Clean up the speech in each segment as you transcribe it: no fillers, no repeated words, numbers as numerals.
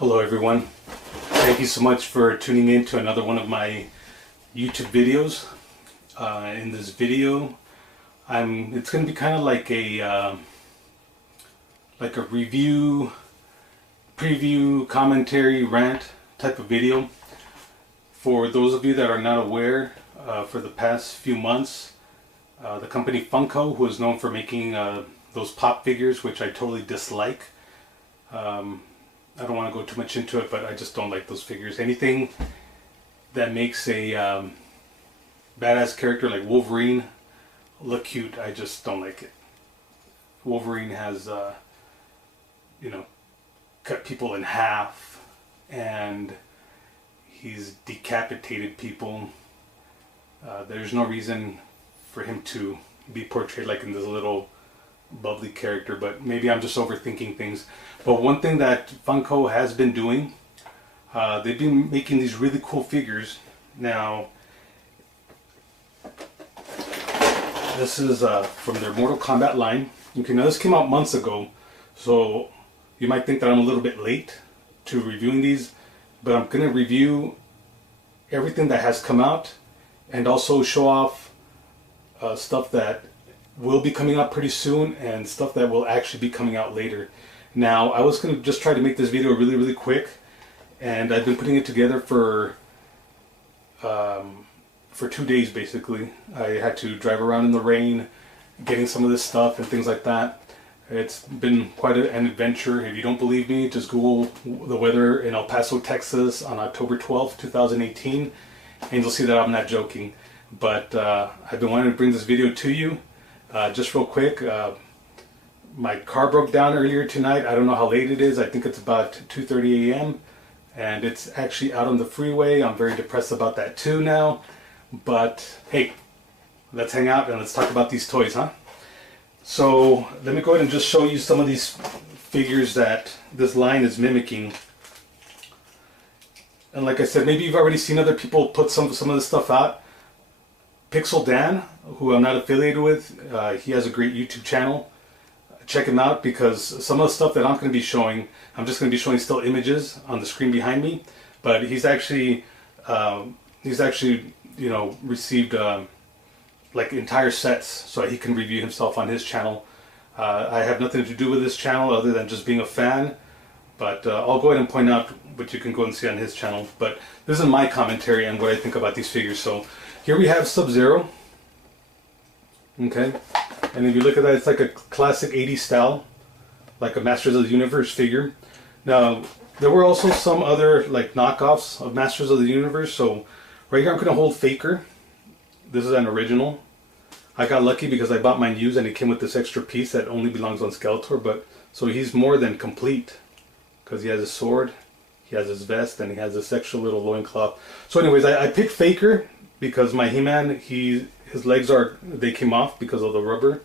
Hello everyone. Thank you so much for tuning in to another one of my YouTube videos. In this video, it's going to be kind of like a review, preview, commentary, rant type of video. For those of you that are not aware, for the past few months, the company Funko, who is known for making those pop figures, which I totally dislike. I don't want to go too much into it, but I just don't like those figures. Anything that makes a badass character like Wolverine look cute, I just don't like it. Wolverine has, cut people in half, and he's decapitated people. There's no reason for him to be portrayed like in this little bubbly character, but maybe I'm just overthinking things. But one thing that Funko has been doing, they've been making these really cool figures. Now, this is from their Mortal Kombat line. Now this came out months ago, so you might think that I'm a little bit late to reviewing these, but I'm going to review everything that has come out and also show off stuff that will be coming out pretty soon and stuff that will actually be coming out later. Now, I was going to just try to make this video really quick, and I've been putting it together for 2 days basically. I had to drive around in the rain getting some of this stuff and things like that. It's been quite an adventure. If you don't believe me, just Google the weather in El Paso, Texas on October 12th, 2018, and you'll see that I'm not joking. But I've been wanting to bring this video to you. Just real quick, my car broke down earlier tonight. I don't know how late it is. I think it's about 2:30 a.m. and it's actually out on the freeway. I'm very depressed about that too now. But hey, let's hang out and let's talk about these toys, huh? So let me go ahead and just show you some of these figures that this line is mimicking. And like I said, maybe you've already seen other people put some of this stuff out. Pixel Dan, who I'm not affiliated with, he has a great YouTube channel. Check him out, because some of the stuff that I'm going to be showing, I'm just going to be showing still images on the screen behind me. But he's actually received like entire sets, so he can review himself on his channel. I have nothing to do with this channel other than just being a fan. But I'll go ahead and point out what you can go and see on his channel. But this is my commentary on what I think about these figures. So here we have Sub-Zero. Okay, and if you look at that, it's like a classic 80s style, like a Masters of the Universe figure. Now, there were also some other like knockoffs of Masters of the Universe. So right here I'm going to hold Faker. This is an original. I got lucky because I bought mine used and it came with this extra piece that only belongs on Skeletor. But so he's more than complete, because he has a sword, he has his vest, and he has this extra little loincloth. So anyways, I picked Faker because my He-Man, his legs they came off because of the rubber,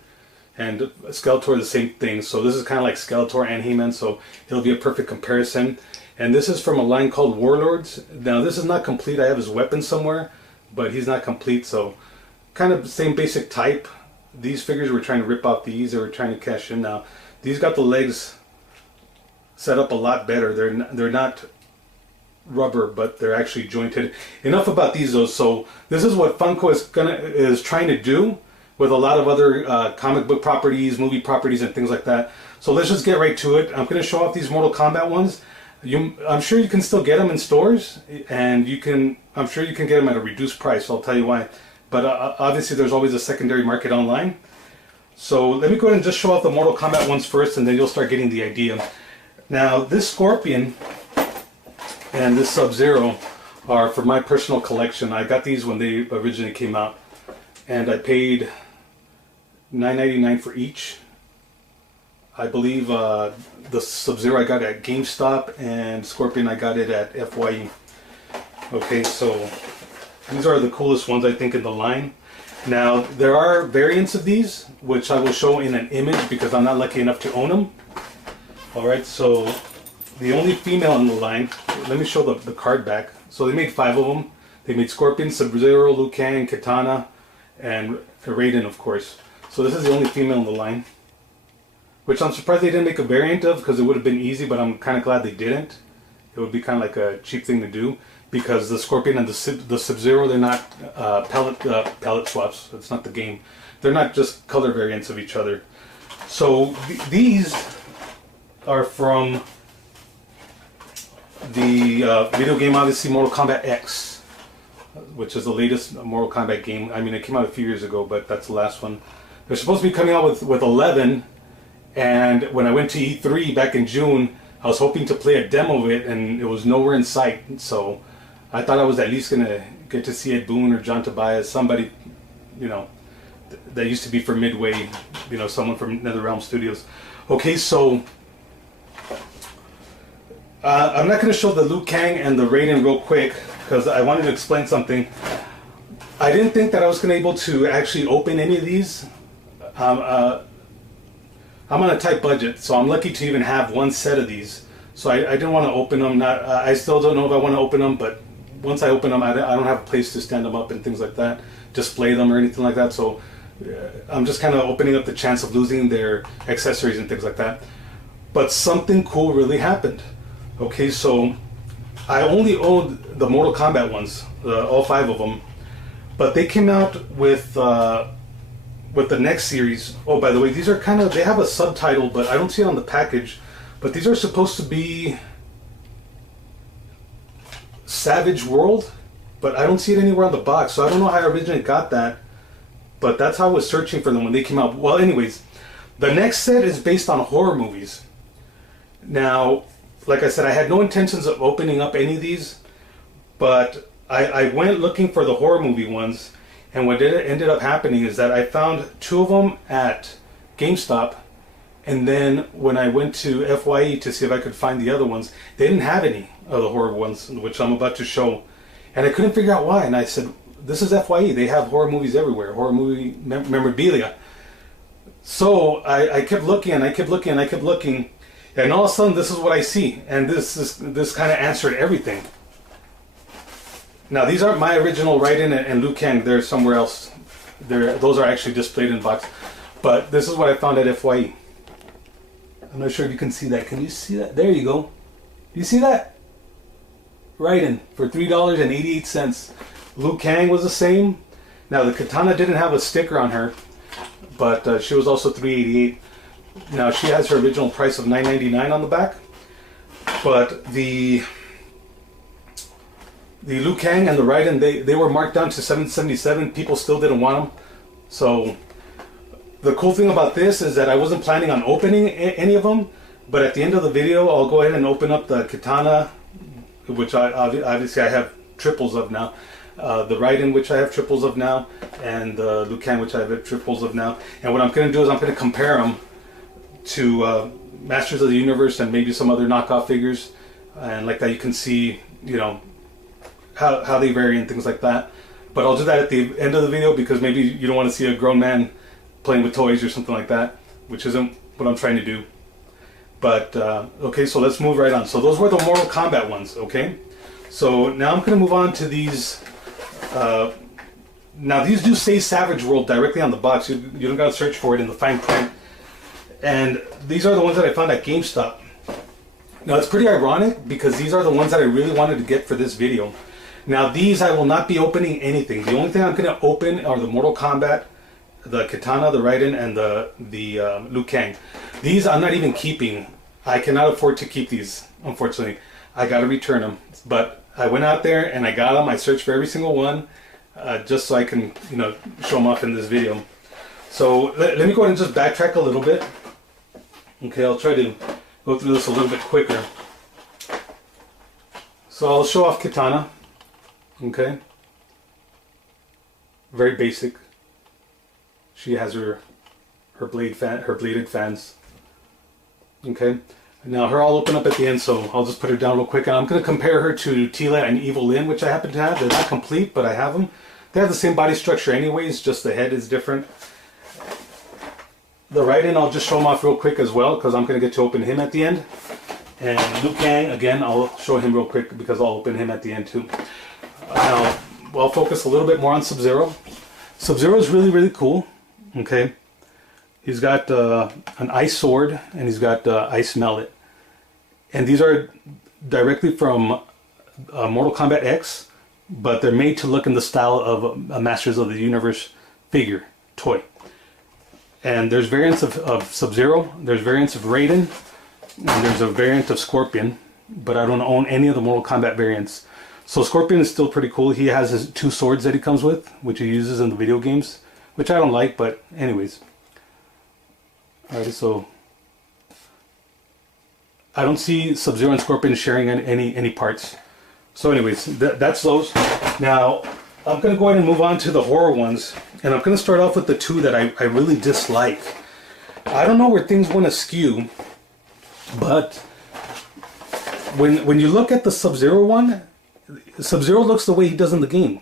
and Skeletor the same thing. So this is kind of like Skeletor and He-Man, so it'll be a perfect comparison. And this is from a line called Warlords. Now this is not complete. I have his weapon somewhere, but he's not complete. So kind of the same basic type. These figures were trying to rip off these. They were trying to cash in. Now these got the legs set up a lot better. They're not rubber, but they're actually jointed. Enough about these though. So this is what Funko is trying to do with a lot of other comic book properties, movie properties, and things like that. So let's just get right to it. I'm going to show off these Mortal Kombat ones. I'm sure you can still get them in stores, and I'm sure you can get them at a reduced price. So I'll tell you why. But obviously there's always a secondary market online. So let me go ahead and just show off the Mortal Kombat ones first, and then you'll start getting the idea. Now this Scorpion and this Sub-Zero are for my personal collection. I got these when they originally came out, and I paid $9.99 for each. I believe the Sub-Zero I got at GameStop, and Scorpion I got it at FYE. Okay, so these are the coolest ones I think in the line. Now there are variants of these, which I will show in an image because I'm not lucky enough to own them. Alright, so the only female in the line, let me show the card back. So they made 5 of them. They made Scorpion, Sub-Zero, Liu Kang, Kitana, and Raiden, of course. So this is the only female in the line, which I'm surprised they didn't make a variant of, because it would have been easy, but I'm kind of glad they didn't. it would be kind of like a cheap thing to do, because the Scorpion and the Sub-Zero, they're not palette swaps. It's not the game. They're not just color variants of each other. So these are from the video game, obviously, Mortal Kombat X, which is the latest Mortal Kombat game. I mean, it came out a few years ago, but that's the last one. They're supposed to be coming out with 11, and when I went to E3 back in June, I was hoping to play a demo of it, and it was nowhere in sight. So I thought I was at least going to get to see Ed Boon or John Tobias, somebody, you know, that used to be for Midway, you know, someone from NetherRealm Studios. Okay, so I'm not going to show the Liu Kang and the Raiden real quick, because I wanted to explain something. I didn't think that I was going to be able to actually open any of these. I'm on a tight budget, so I'm lucky to even have one set of these. So I didn't want to open them. I still don't know if I want to open them, but once I open them, I don't have a place to stand them up and things like that, display them or anything like that. So I'm just kind of opening up the chance of losing their accessories and things like that. But something cool really happened. Okay, so I only owned the Mortal Kombat ones, all 5 of them, but they came out with the next series. Oh, by the way, these are they have a subtitle, but I don't see it on the package. But these are supposed to be Savage World, but I don't see it anywhere on the box, so I don't know how I originally got that. But that's how I was searching for them when they came out. Well, anyways, the next set is based on horror movies. Now, like I said, I had no intentions of opening up any of these, but I went looking for the horror movie ones, and what ended up happening is that I found 2 of them at GameStop, and then when I went to FYE to see if I could find the other ones, they didn't have any of the horror ones, which I'm about to show, and I couldn't figure out why, and I said, this is FYE, they have horror movies everywhere, horror movie memorabilia. So I kept looking, and I kept looking, and I kept looking, and all of a sudden this is what I see, and this kind of answered everything. Now, these aren't my original Raiden and Liu Kang. They're somewhere else. Those are actually displayed in the box. But this is what I found at FYE. I'm not sure if you can see that. Can you see that? There you go. You see that? Raiden for $3.88. Liu Kang was the same. Now, the katana didn't have a sticker on her, but she was also $3.88. Now, she has her original price of $9.99 on the back. But the Liu Kang and the Raiden, they were marked down to $7.77. People still didn't want them. So the cool thing about this is that I wasn't planning on opening any of them, but at the end of the video, I'll go ahead and open up the katana, which obviously I have triples of now. The Raiden, which I have triples of now, and the Liu Kang, which I have triples of now. And what I'm going to do is I'm going to compare them to Masters of the Universe and maybe some other knockoff figures, and like that you can see, you know, how they vary and things like that. But I'll do that at the end of the video, because maybe you don't want to see a grown man playing with toys or something like that, which isn't what I'm trying to do. But okay, so let's move right on. So those were the Mortal Kombat ones, okay? So now I'm going to move on to these. Now these do say Savage World directly on the box. You don't got to search for it in the fine print. And these are the ones that I found at GameStop. Now it's pretty ironic, because these are the ones that I really wanted to get for this video. Now these, I will not be opening anything. The only thing I'm going to open are the Mortal Kombat, the Katana, the Raiden, and the Liu Kang. These I'm not even keeping. I cannot afford to keep these, unfortunately. I got to return them. But I went out there and I got them. I searched for every single one, just so I can, you know, show them off in this video. So let me go ahead and just backtrack a little bit. Okay, I'll try to go through this a little bit quicker. So I'll show off Katana. Okay, very basic. She has her bladed fans. Okay, now her I'll open up at the end, so I'll just put her down real quick, and I'm going to compare her to Tila and Evil Lyn, which I happen to have. They're not complete, but I have them. They have the same body structure anyways, just the head is different. The Raiden, I'll just show him off real quick as well, because I'm going to get to open him at the end. And Liu Kang, again, I'll show him real quick, because I'll open him at the end too. Now, I'll focus a little bit more on Sub-Zero. Sub-Zero is really, really cool. Okay, he's got an ice sword, and he's got ice mallet. And these are directly from Mortal Kombat X, but they're made to look in the style of a Masters of the Universe figure, toy. And there's variants of Sub-Zero, there's variants of Raiden, and there's a variant of Scorpion, but I don't own any of the Mortal Kombat variants. So Scorpion is still pretty cool. He has his 2 swords that he comes with, which he uses in the video games, which I don't like, but anyways. Alright, so I don't see Sub-Zero and Scorpion sharing any parts. So anyways, that's those. Now, I'm going to go ahead and move on to the horror ones. And I'm going to start off with the 2 that I really dislike. I don't know where things want to skew, but when you look at the Sub-Zero one, Sub-Zero looks the way he does in the game.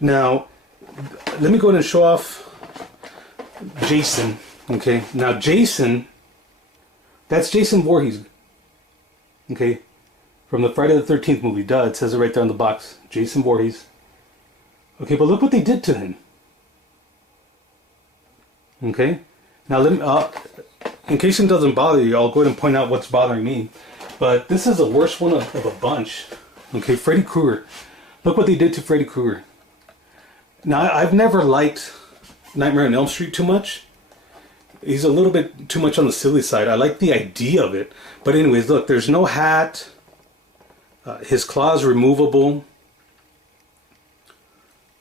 Now, let me go ahead and show off Jason. Okay, now Jason, that's Jason Voorhees. Okay, from the Friday the 13th movie. Duh, it says it right there on the box. Jason Voorhees. Okay, but look what they did to him. Okay, now let me, in case it doesn't bother you, I'll go ahead and point out what's bothering me. But this is the worst one of a bunch. Okay, Freddy Krueger. Look what they did to Freddy Krueger. Now, I've never liked Nightmare on Elm Street too much. He's a little bit too much on the silly side. I like the idea of it. But anyways, look, there's no hat. His claw's removable.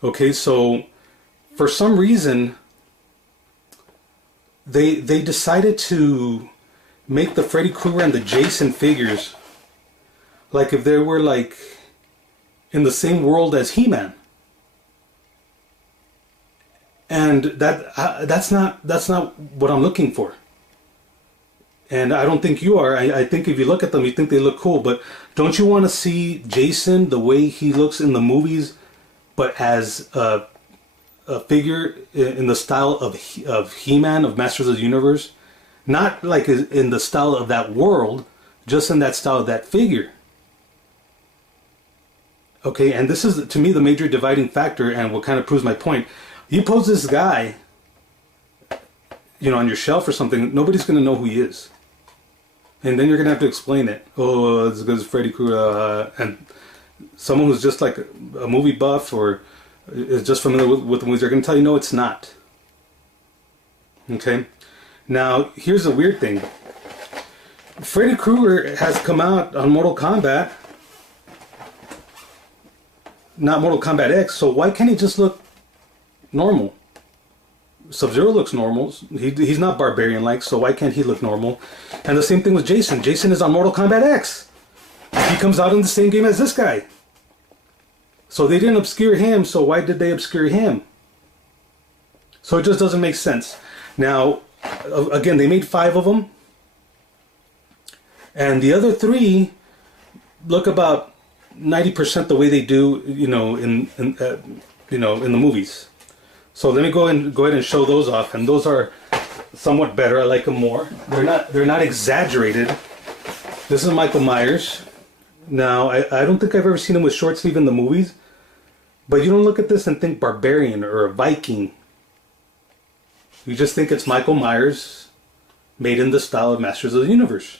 Okay, so for some reason, they decided to make the Freddy Krueger and the Jason figures like if they were like in the same world as He-Man. And that's not what I'm looking for. And I don't think you are. I think if you look at them, you think they look cool. But don't you want to see Jason the way he looks in the movies, but as a figure in the style of He-Man, of Masters of the Universe? Not like in the style of that world, just in that style of that figure. Okay, and this is, to me, the major dividing factor, and what kind of proves my point. You pose this guy, you know, on your shelf or something, nobody's going to know who he is. And then you're going to have to explain it. Oh, it's because Freddy Krueger, and someone who's just like a movie buff or is just familiar with the movies, they're going to tell you, no, it's not. Okay? Now, here's the weird thing. Freddy Krueger has come out on Mortal Kombat, not Mortal Kombat X, so why can't he just look normal? Sub-Zero looks normal. He's not barbarian-like, so why can't he look normal? And the same thing with Jason. Jason is on Mortal Kombat X. He comes out in the same game as this guy. So they didn't obscure him, so why did they obscure him? So it just doesn't make sense. Now, again, they made 5 of them. And the other 3 look about 90% the way they do, you know, in the movies. So let me go ahead and show those off, and those are somewhat better. I like them more. They're not exaggerated. This is Michael Myers. Now, I don't think I've ever seen him with short sleeve in the movies, but you don't look at this and think barbarian or a Viking. You just think it's Michael Myers made in the style of Masters of the Universe.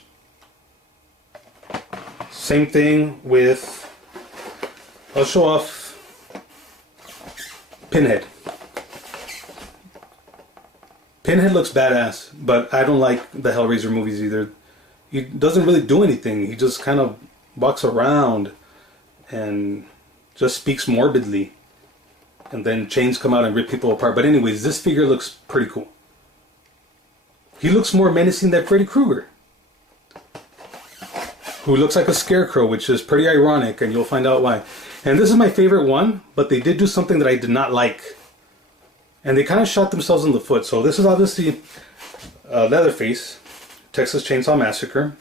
Same thing with, I'll show off Pinhead. Pinhead looks badass, but I don't like the Hellraiser movies either. He doesn't really do anything. He just kind of walks around and just speaks morbidly. And then chains come out and rip people apart. But anyways, this figure looks pretty cool. He looks more menacing than Freddy Krueger, who looks like a scarecrow, which is pretty ironic, and you'll find out why. And this is my favorite one, but they did do something that I did not like. And they kind of shot themselves in the foot. So this is obviously Leatherface, Texas Chainsaw Massacre,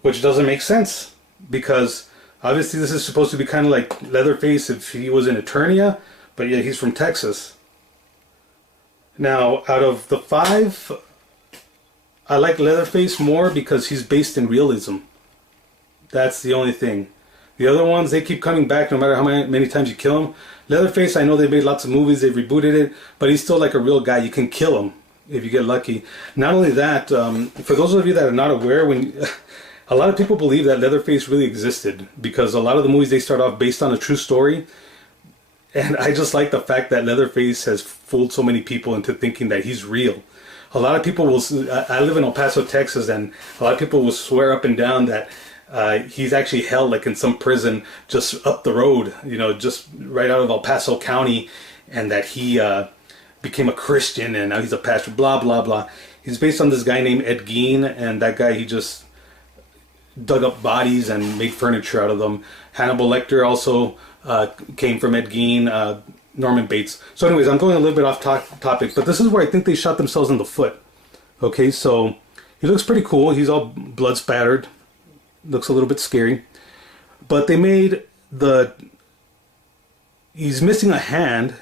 which doesn't make sense, because obviously this is supposed to be kind of like Leatherface if he was in Eternia, but yeah, he's from Texas. Now, out of the 5, I like Leatherface more because he's based in realism. That's the only thing. The other ones, they keep coming back no matter how many times you kill him. Leatherface, I know they made lots of movies, they rebooted it, but he's still like a real guy. You can kill him if you get lucky. Not only that, for those of you that are not aware, when A lot of people believe that Leatherface really existed because a lot of the movies, they start off based on a true story. And I just like the fact that Leatherface has fooled so many people into thinking that he's real. A lot of people will, I live in El Paso, Texas, and a lot of people will swear up and down that he's actually held like in some prison just up the road, you know, just right out of El Paso County, and that he became a Christian and now he's a pastor, blah, blah, blah. He's based on this guy named Ed Gein, and that guy, he just dug up bodies and made furniture out of them. Hannibal Lecter also came from Ed Gein, Norman Bates. So anyways, I'm going a little bit off topic, but this is where I think they shot themselves in the foot. Okay, so he looks pretty cool. He's all blood spattered. Looks a little bit scary. But they made he's missing a hand,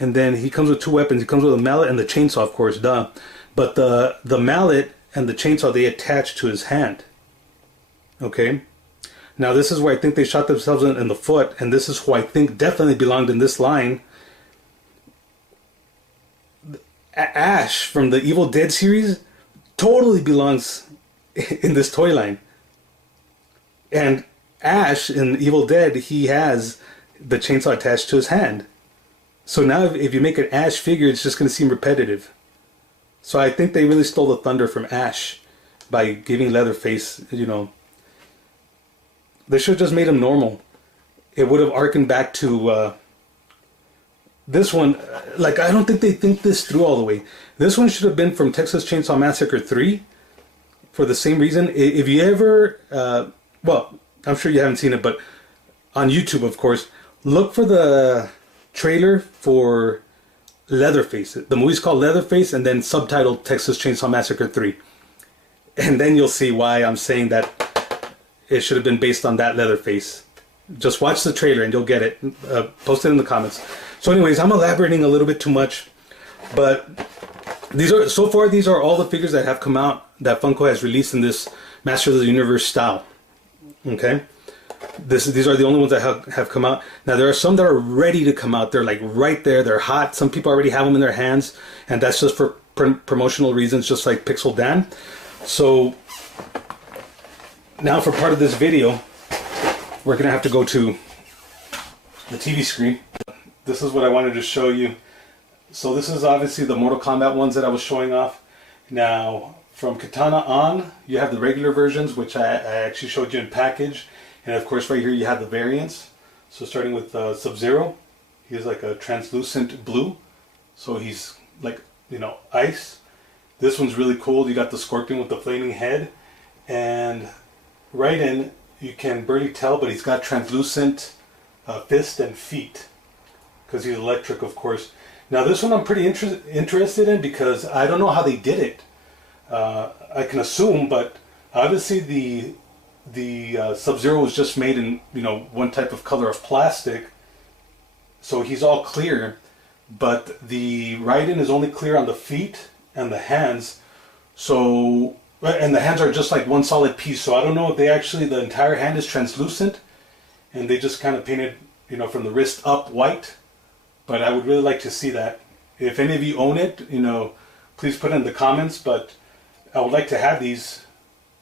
and then he comes with two weapons. He comes with a mallet and the chainsaw, of course, duh. But the mallet and the chainsaw, they attach to his hand. Okay? Now this is where I think they shot themselves in the foot, and this is who I think definitely belonged in this line. Ash from the Evil Dead series totally belongs in this toy line. And Ash in Evil Dead, he has the chainsaw attached to his hand. So now if you make an Ash figure, it's just going to seem repetitive. So I think they really stole the thunder from Ash by giving Leatherface, you know, they should have just made him normal. It would have harkened back to this one. Like, I don't think they think this through all the way. This one should have been from Texas Chainsaw Massacre 3 for the same reason. If you ever, well, I'm sure you haven't seen it, but on YouTube, of course, look for the trailer for Leatherface. The movie's called Leatherface, and then subtitled Texas Chainsaw Massacre 3. And then you'll see why I'm saying that it should have been based on that Leatherface. Just watch the trailer and you'll get it. Post it in the comments. So anyways, I'm elaborating a little bit too much, but so far these are all the figures that have come out that Funko has released in this Masters of the Universe style. Okay, these are the only ones that have come out. Now there are some that are ready to come out. They're like right there. They're hot. Some people already have them in their hands, and that's just for promotional reasons, just like Pixel Dan. So now for part of this video, we're going to have to go to the TV screen. This is what I wanted to show you. So this is obviously the Mortal Kombat ones that I was showing off. Now from Katana on, you have the regular versions, which I actually showed you in package. And of course right here you have the variants. So starting with Sub-Zero, he's like a translucent blue. So he's like, you know, ice. This one's really cool. You got the Scorpion with the flaming head. And Raiden, you can barely tell, but he's got translucent fist and feet because he's electric, of course. Now this one I'm pretty interested in because I don't know how they did it. I can assume, but obviously the Sub-Zero was just made in, you know, one type of color of plastic, so he's all clear. But the Raiden is only clear on the feet and the hands. So. And the hands are just like one solid piece, so I don't know if they actually, the entire hand is translucent and they just kind of painted, you know, from the wrist up white. But I would really like to see that. If any of you own it, you know, please put it in the comments. But I would like to have these,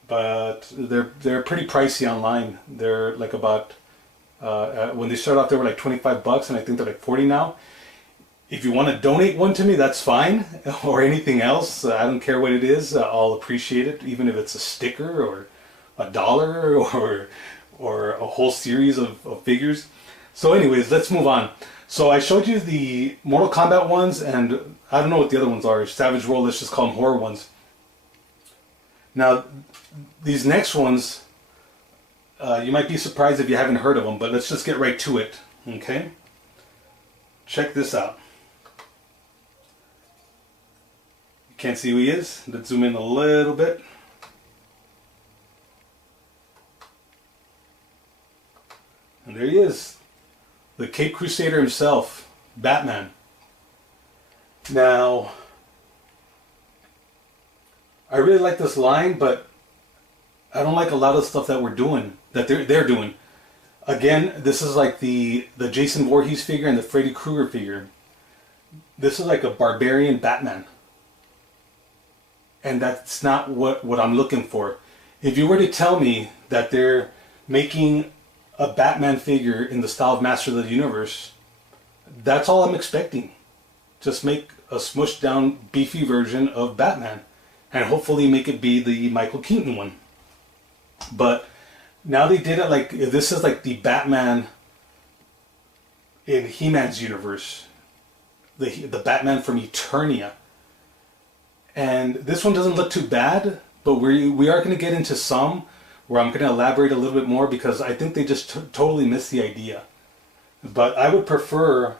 but they're pretty pricey online. They're like about, when they started off they were like 25 bucks, and I think they're like 40 now. If you want to donate one to me, that's fine, or anything else. I don't care what it is. I'll appreciate it, even if it's a sticker or $1 or a whole series of figures. So anyways, let's move on. So I showed you the Mortal Kombat ones, and I don't know what the other ones are. Savage World, let's just call them horror ones. Now, these next ones, you might be surprised if you haven't heard of them, but let's just get right to it, okay? Check this out. Can't see who he is. Let's zoom in a little bit. And there he is. The Cape Crusader himself, Batman. Now, I really like this line, but I don't like a lot of stuff that we're doing, that they're doing. Again, this is like the Jason Voorhees figure and the Freddy Krueger figure. This is like a barbarian Batman. And that's not what I'm looking for. if you were to tell me that they're making a Batman figure in the style of Masters of the Universe, that's all I'm expecting. Just make a smushed down, beefy version of Batman, and hopefully make it be the Michael Keaton one. But now they did it like, this is like the Batman in He-Man's universe, the Batman from Eternia. And this one doesn't look too bad, but we are going to get into some where I'm going to elaborate a little bit more, because I think they just totally missed the idea. But I would prefer,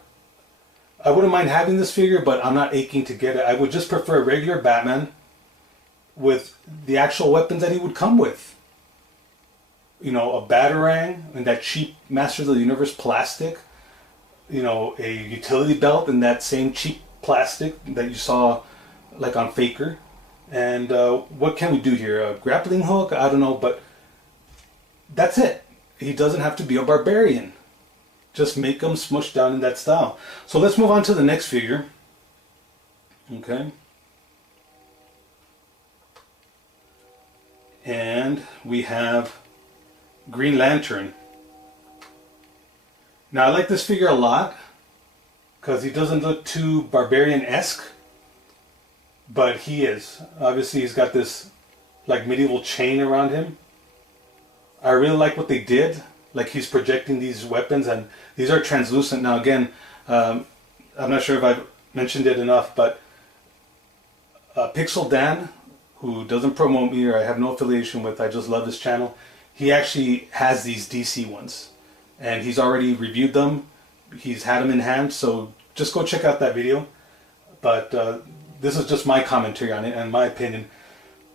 I wouldn't mind having this figure, but I'm not aching to get it. I would just prefer a regular Batman with the actual weapons that he would come with. You know, a Batarang and that cheap Masters of the Universe plastic. You know, a utility belt in that same cheap plastic that you saw like on Faker. And what can we do here? A grappling hook? I don't know, but that's it. He doesn't have to be a barbarian. Just make him smushed down in that style. So let's move on to the next figure. Okay. And we have Green Lantern. Now I like this figure a lot because he doesn't look too barbarian-esque, but he is. Obviously he's got this like medieval chain around him. I really like what they did. Like he's projecting these weapons, and these are translucent. Now again, I'm not sure if I've mentioned it enough, but Pixel Dan, who doesn't promote me or I have no affiliation with, I just love this channel, he actually has these DC ones. And he's already reviewed them. He's had them in hand, so just go check out that video. But this is just my commentary on it and my opinion.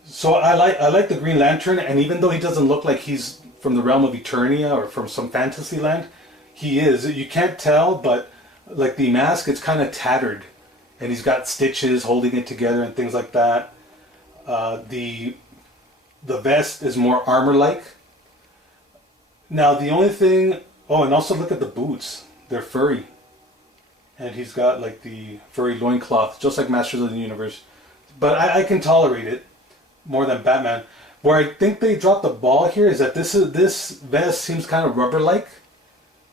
So I like the Green Lantern, and even though he doesn't look like he's from the realm of Eternia or from some fantasy land, he is. You can't tell, but like the mask, it's kind of tattered, and he's got stitches holding it together and things like that. The vest is more armor-like. Now the only thing, oh, and also look at the boots. They're furry. And he's got like the furry loincloth, just like Masters of the Universe. But I can tolerate it more than Batman. Where I think they dropped the ball here is that this vest seems kind of rubber-like.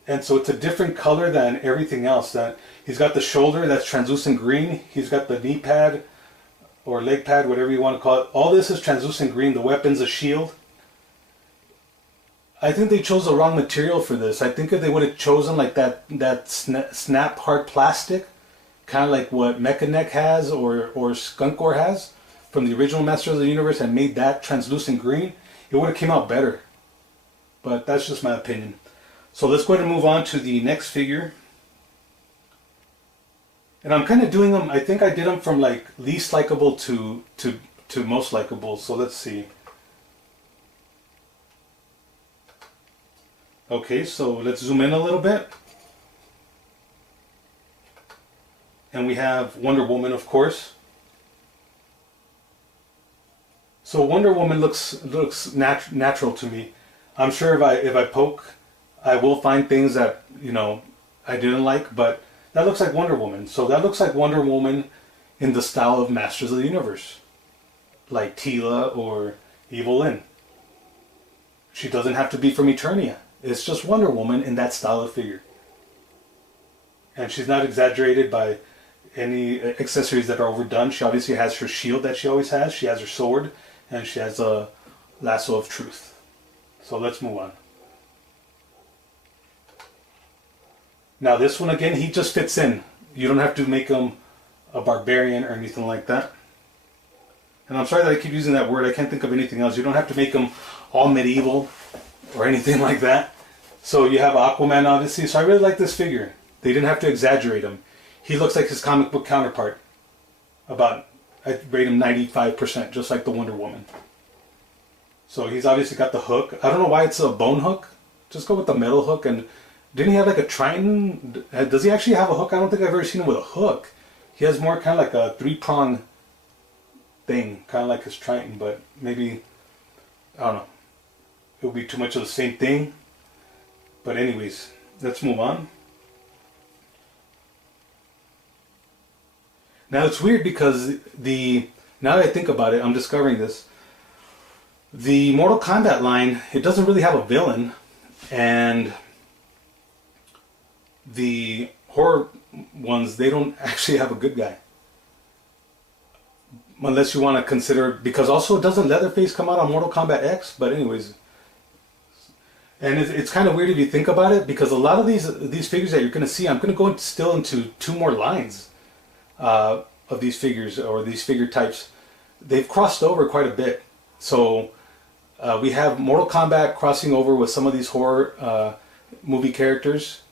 And so it's a different color than everything else. That he's got the shoulder that's translucent green. He's got the knee pad or leg pad, whatever you want to call it. All this is translucent green. The weapon's a shield. I think they chose the wrong material for this. I think if they would have chosen like that snap hard plastic, kind of like what Mechanic has or Skunkor has from the original Masters of the Universe, and made that translucent green, it would have came out better. But that's just my opinion. So let's go ahead and move on to the next figure. And I'm kind of doing them, I think I did them from like least likable to most likable. So let's see. Okay, so let's zoom in a little bit. And we have Wonder Woman, of course. So Wonder Woman looks natural to me. I'm sure if I poke, I will find things that, you know, I didn't like, but that looks like Wonder Woman. So that looks like Wonder Woman in the style of Masters of the Universe, like Tila or Evil Lyn. She doesn't have to be from Eternia. It's just Wonder Woman in that style of figure. And she's not exaggerated by any accessories that are overdone. She obviously has her shield that she always has. She has her sword. And she has a lasso of truth. So let's move on. Now this one again, he just fits in. You don't have to make him a barbarian or anything like that. And I'm sorry that I keep using that word. I can't think of anything else. You don't have to make him all medieval or anything like that. So you have Aquaman, obviously. So I really like this figure. They didn't have to exaggerate him. He looks like his comic book counterpart. I rate him 95%, just like the Wonder Woman. So he's obviously got the hook. I don't know why it's a bone hook. Just go with the metal hook. And didn't he have like a Triton? Does he actually have a hook? I don't think I've ever seen him with a hook. He has more kind of like a three-prong thing, kind of like his Triton, but maybe, I don't know. It would be too much of the same thing. But anyways, let's move on. Now it's weird because now that I think about it, I'm discovering this. The Mortal Kombat line, it doesn't really have a villain, and the horror ones, they don't actually have a good guy. Unless you want to consider, because also doesn't Leatherface come out on Mortal Kombat X? But anyways, and it's kind of weird if you think about it, because a lot of these figures that you're going to see, I'm going to go still into two more lines of these figures, or these figure types. They've crossed over quite a bit. So we have Mortal Kombat crossing over with some of these horror movie characters.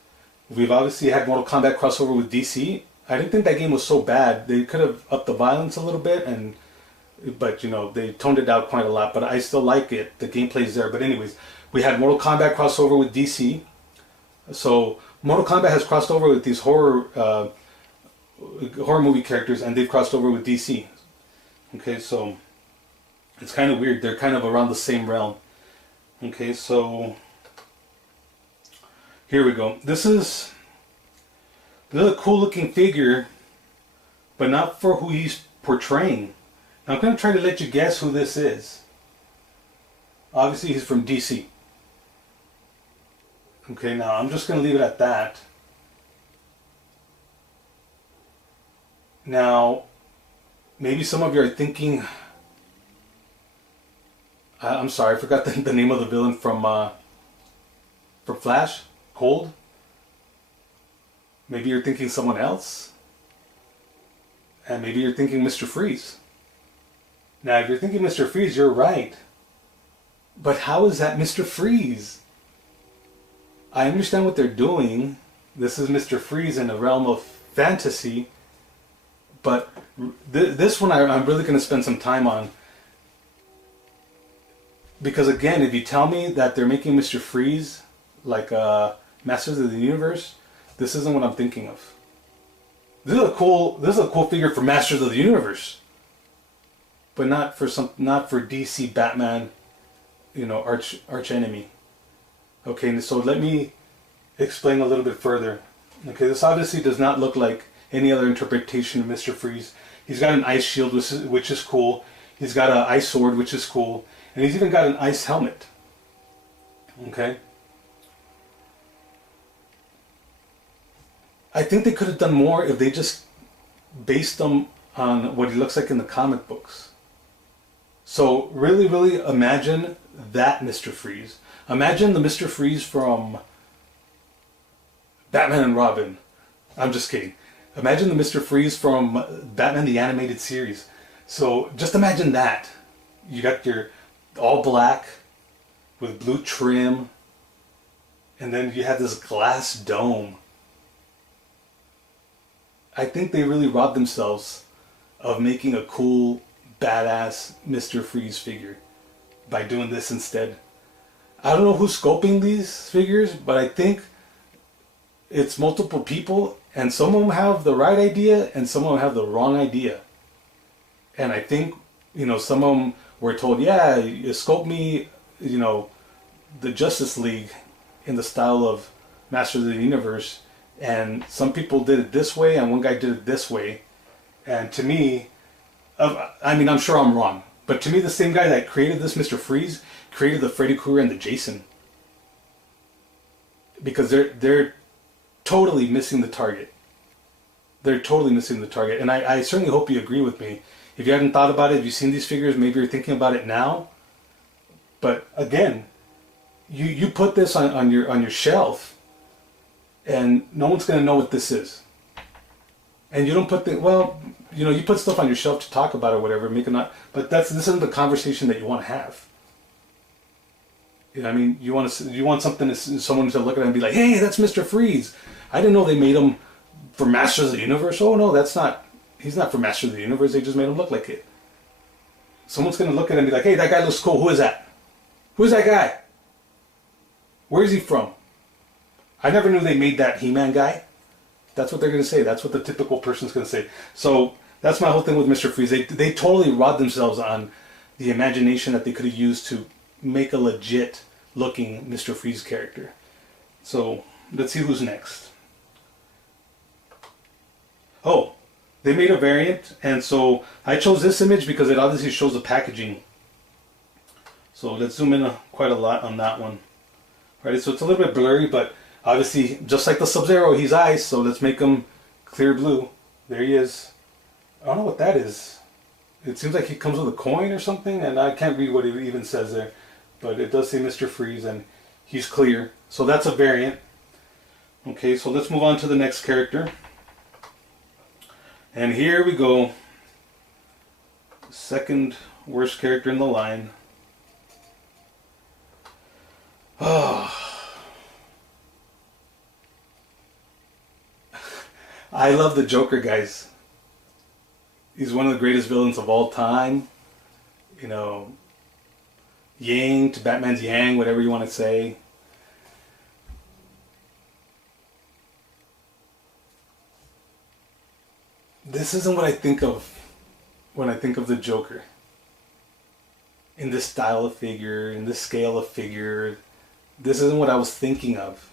We've obviously had Mortal Kombat crossover with DC. I didn't think that game was so bad. They could have upped the violence a little bit, but you know, they toned it down quite a lot. But I still like it. The gameplay's there. But anyways, we had Mortal Kombat crossover with DC. So Mortal Kombat has crossed over with these horror movie characters, and they've crossed over with DC. Okay, so it's kind of weird. They're kind of around the same realm. Okay, so here we go. This is a cool looking figure, but not for who he's portraying. Now I'm going to try to let you guess who this is. Obviously he's from DC. Okay, now I'm just going to leave it at that. Now, maybe some of you are thinking, I'm sorry, I forgot the name of the villain from Flash, Cold. Maybe you're thinking someone else. And maybe you're thinking Mr. Freeze. Now, if you're thinking Mr. Freeze, you're right. But how is that Mr. Freeze? I understand what they're doing. This is Mr. Freeze in the realm of fantasy. But this one I'm really going to spend some time on. Because again, if you tell me that they're making Mr. Freeze like Masters of the Universe, this isn't what I'm thinking of. This is a cool figure for Masters of the Universe, but not for DC Batman, you know, arch enemy. Okay, so let me explain a little bit further. Okay, this obviously does not look like any other interpretation of Mr. Freeze. He's got an ice shield, which is cool. He's got an ice sword, which is cool, and he's even got an ice helmet. Okay. I think they could have done more if they just based them on what he looks like in the comic books. So really, really imagine that Mr. Freeze. Imagine the Mr. Freeze from Batman and Robin. I'm just kidding. Imagine the Mr. Freeze from Batman the Animated Series. So just imagine that. You got your all black with blue trim, and then you have this glass dome. I think they really robbed themselves of making a cool, badass Mr. Freeze figure by doing this instead. I don't know who's scoping these figures, but I think it's multiple people, and some of them have the right idea and some of them have the wrong idea. And I think, you know, some of them were told, yeah, you scope me, you know, the Justice League in the style of Masters of the Universe. And some people did it this way, and one guy did it this way. And to me, I mean, I'm sure I'm wrong, but to me, the same guy that created this Mr. Freeze created the Freddy Krueger and the Jason. Because they're totally missing the target. They're totally missing the target. And I certainly hope you agree with me. If you haven't thought about it, if you've seen these figures, maybe you're thinking about it now. But again, you put this on your shelf, and no one's going to know what this is. And you don't put you put stuff on your shelf to talk about or whatever, but this isn't the conversation that you want to have. You know, I mean, you want someone to look at it and be like, hey, that's Mr. Freeze. I didn't know they made him for Masters of the Universe. Oh no, he's not for Masters of the Universe, they just made him look like it. Someone's going to look at it and be like, hey, that guy looks cool, who is that? Who's that guy? Where is he from? I never knew they made that He-Man guy. That's what they're going to say. That's what the typical person's going to say. So that's my whole thing with Mr. Freeze. They totally robbed themselves on the imagination that they could have used to make a legit looking Mr. Freeze character. So let's see who's next. Oh, they made a variant, and so I chose this image because it obviously shows the packaging. So let's zoom in quite a lot on that one. Right, so it's a little bit blurry, but obviously, just like the Sub-Zero, he's ice, so let's make him clear blue. There he is. I don't know what that is. It seems like he comes with a coin or something, and I can't read what it even says there. But it does say Mr. Freeze, and he's clear. So that's a variant. Okay, so let's move on to the next character. And here we go. Second worst character in the line. Oh. I love the Joker, guys. He's one of the greatest villains of all time. You know, Yang to Batman's Yang, whatever you want to say. This isn't what I think of when I think of the Joker. In this style of figure, in this scale of figure, this isn't what I was thinking of.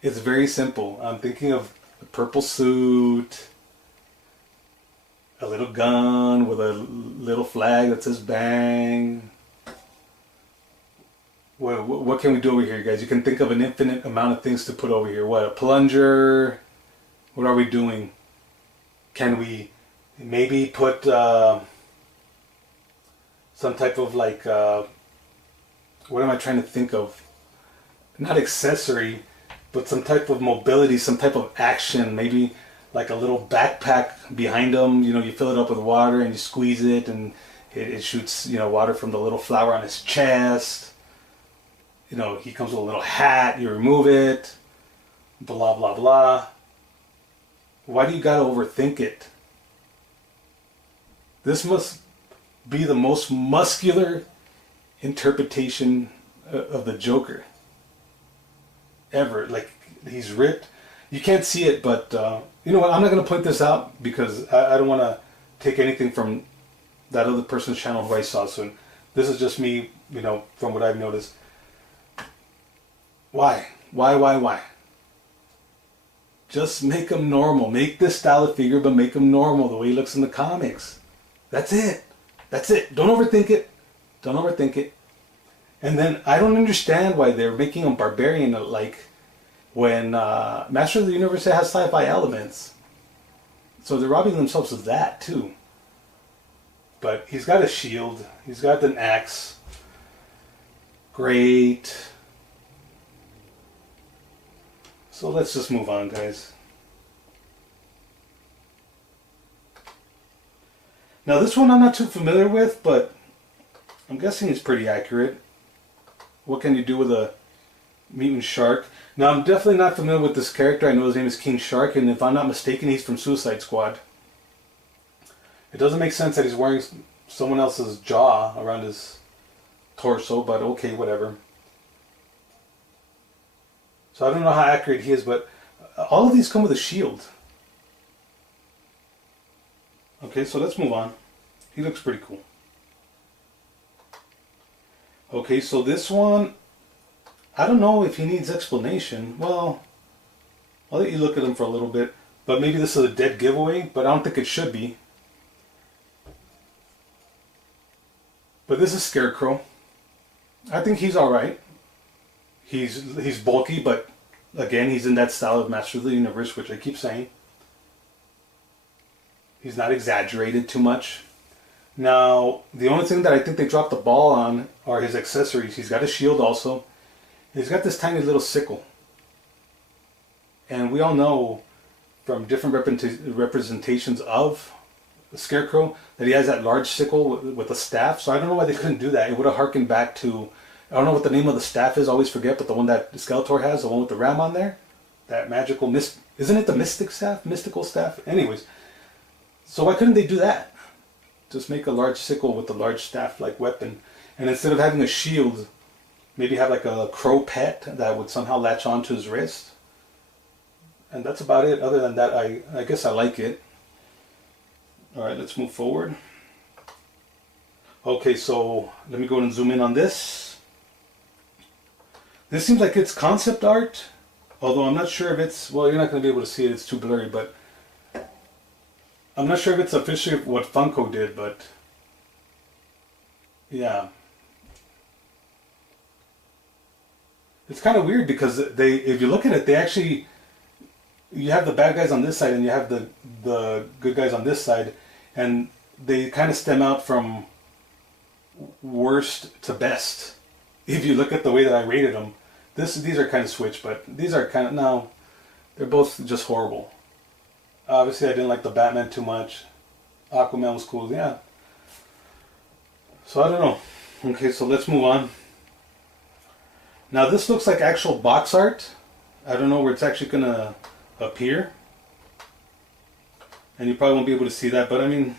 It's very simple. I'm thinking of a purple suit, a little gun with a little flag that says bang. What can we do over here, guys? You can think of an infinite amount of things to put over here. What, a plunger? What are we doing? Can we maybe put some type of like, what am I trying to think of? Not accessory, but some type of mobility, some type of action. Maybe like a little backpack behind him. You know, you fill it up with water and you squeeze it and it shoots, you know, water from the little flower on his chest. You know, he comes with a little hat, you remove it, blah, blah, blah. Why do you gotta overthink it? This must be the most muscular interpretation of the Joker ever. Like, he's ripped. You can't see it, but you know what? I'm not going to point this out because I don't want to take anything from that other person's channel who I saw. So this is just me, you know, from what I've noticed. Why? Why? Just make him normal. Make this style of figure, but make him normal the way he looks in the comics. That's it. That's it. Don't overthink it. Don't overthink it. And then I don't understand why they're making him barbarian like when Master of the Universe has sci-fi elements. So they're robbing themselves of that too. But he's got a shield. He's got an axe. Great. So let's just move on, guys. Now this one I'm not too familiar with, but I'm guessing it's pretty accurate. What can you do with a mutant shark? Now I'm definitely not familiar with this character. I know his name is King Shark, and if I'm not mistaken, he's from Suicide Squad. It doesn't make sense that he's wearing someone else's jaw around his torso, but okay, whatever. So I don't know how accurate he is, but all of these come with a shield. Okay, so let's move on. He looks pretty cool. Okay, so this one, I don't know if he needs explanation. Well, I'll let you look at him for a little bit, but maybe this is a dead giveaway, but I don't think it should be. But this is Scarecrow. I think he's alright. He's bulky, but again, he's in that style of Master of the Universe, which I keep saying. He's not exaggerated too much. Now, the only thing that I think they dropped the ball on are his accessories. He's got a shield also. He's got this tiny little sickle. And we all know from different representations of the Scarecrow that he has that large sickle with a staff. So I don't know why they couldn't do that. It would have harkened back to, I don't know what the name of the staff is, I always forget, but the one that Skeletor has, the one with the ram on there. That magical isn't it the mystic staff? Mystical staff? Anyways. So why couldn't they do that? Just make a large sickle with a large staff-like weapon. And instead of having a shield, maybe have like a crow pet that would somehow latch onto his wrist. And that's about it. Other than that, I guess I like it. Alright, let's move forward. Okay, so let me go and zoom in on this. This seems like it's concept art. Although I'm not sure if it's, well, you're not going to be able to see it, it's too blurry, but I'm not sure if it's officially what Funko did, but Yeah. It's kind of weird because they, if you look at it, they actually, you have the bad guys on this side and you have the good guys on this side, and they kind of stem out from worst to best. If you look at the way that I rated them, these are kind of switched, but these are kind of, no, they're both just horrible. Obviously, I didn't like the Batman too much. Aquaman was cool, yeah. So I don't know. Okay, so let's move on. Now this looks like actual box art. I don't know where it's actually gonna appear, and you probably won't be able to see that. But I mean,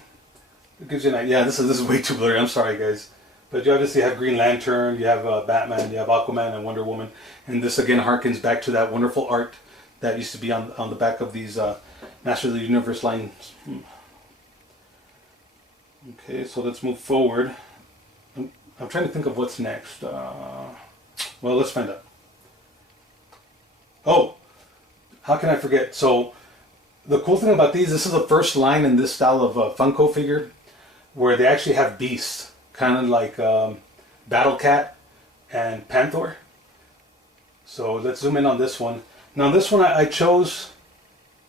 it gives you an idea. Yeah, this is way too blurry. I'm sorry, guys. But you obviously have Green Lantern, you have Batman, you have Aquaman and Wonder Woman, and this again harkens back to that wonderful art that used to be on the back of these Masters of the Universe lines. Okay, so let's move forward. I'm trying to think of what's next. Well, let's find out. Oh, how can I forget? So, the cool thing about these, this is the first line in this style of Funko figure where they actually have beasts, kind of like Battle Cat and Panther. So, let's zoom in on this one. Now, this one I chose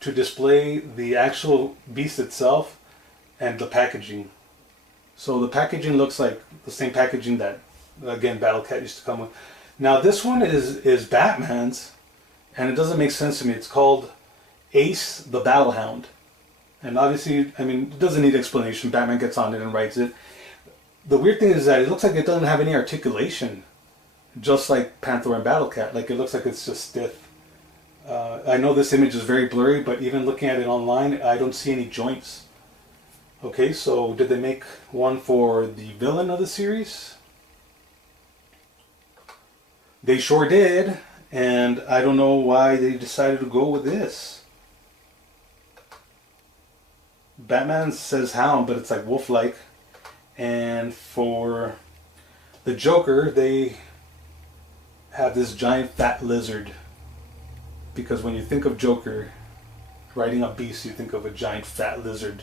to display the actual beast itself and the packaging. So, the packaging looks like the same packaging that, again, Battle Cat used to come with. Now this one is Batman's, and it doesn't make sense to me. It's called Ace the Battle Hound. And obviously, I mean, it doesn't need explanation. Batman gets on it and writes it. The weird thing is that it looks like it doesn't have any articulation, just like Panther and Battle Cat. Like, it looks like it's just stiff. I know this image is very blurry, but even looking at it online, I don't see any joints. Okay, so did they make one for the villain of the series? They sure did, and I don't know why they decided to go with this. Batman says hound, but it's like wolf-like. And for the Joker, they have this giant fat lizard. Because when you think of Joker riding a beast, you think of a giant fat lizard.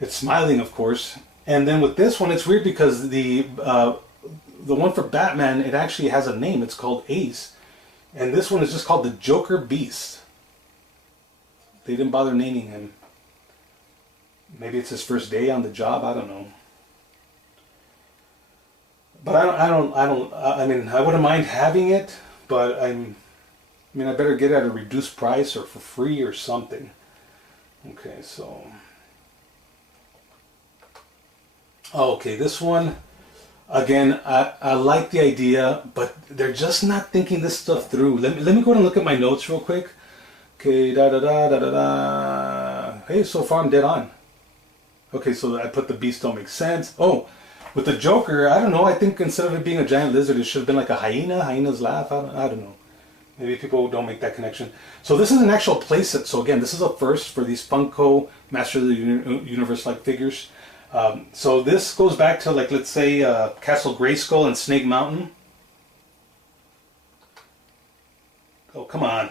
It's smiling, of course. And then with this one, it's weird because the one for Batman, it actually has a name. It's called Ace. And this one is just called the Joker Beast. They didn't bother naming him. Maybe it's his first day on the job. I don't know. But I mean, I wouldn't mind having it, but I better get it at a reduced price or for free or something. Okay, so. Okay, this one. Again, I like the idea, but they're just not thinking this stuff through. Let me go and look at my notes real quick. Okay, Hey, so far I'm dead on. Okay, so I put the beast don't make sense. Oh, with the Joker, I don't know. I think instead of it being a giant lizard, it should have been like a hyena. Hyena's laugh. I don't know. Maybe people don't make that connection. So this is an actual playset. So again, this is a first for these Funko Masters of the Universe-like figures. So this goes back to, like, let's say Castle Grayskull and Snake Mountain. Oh, come on.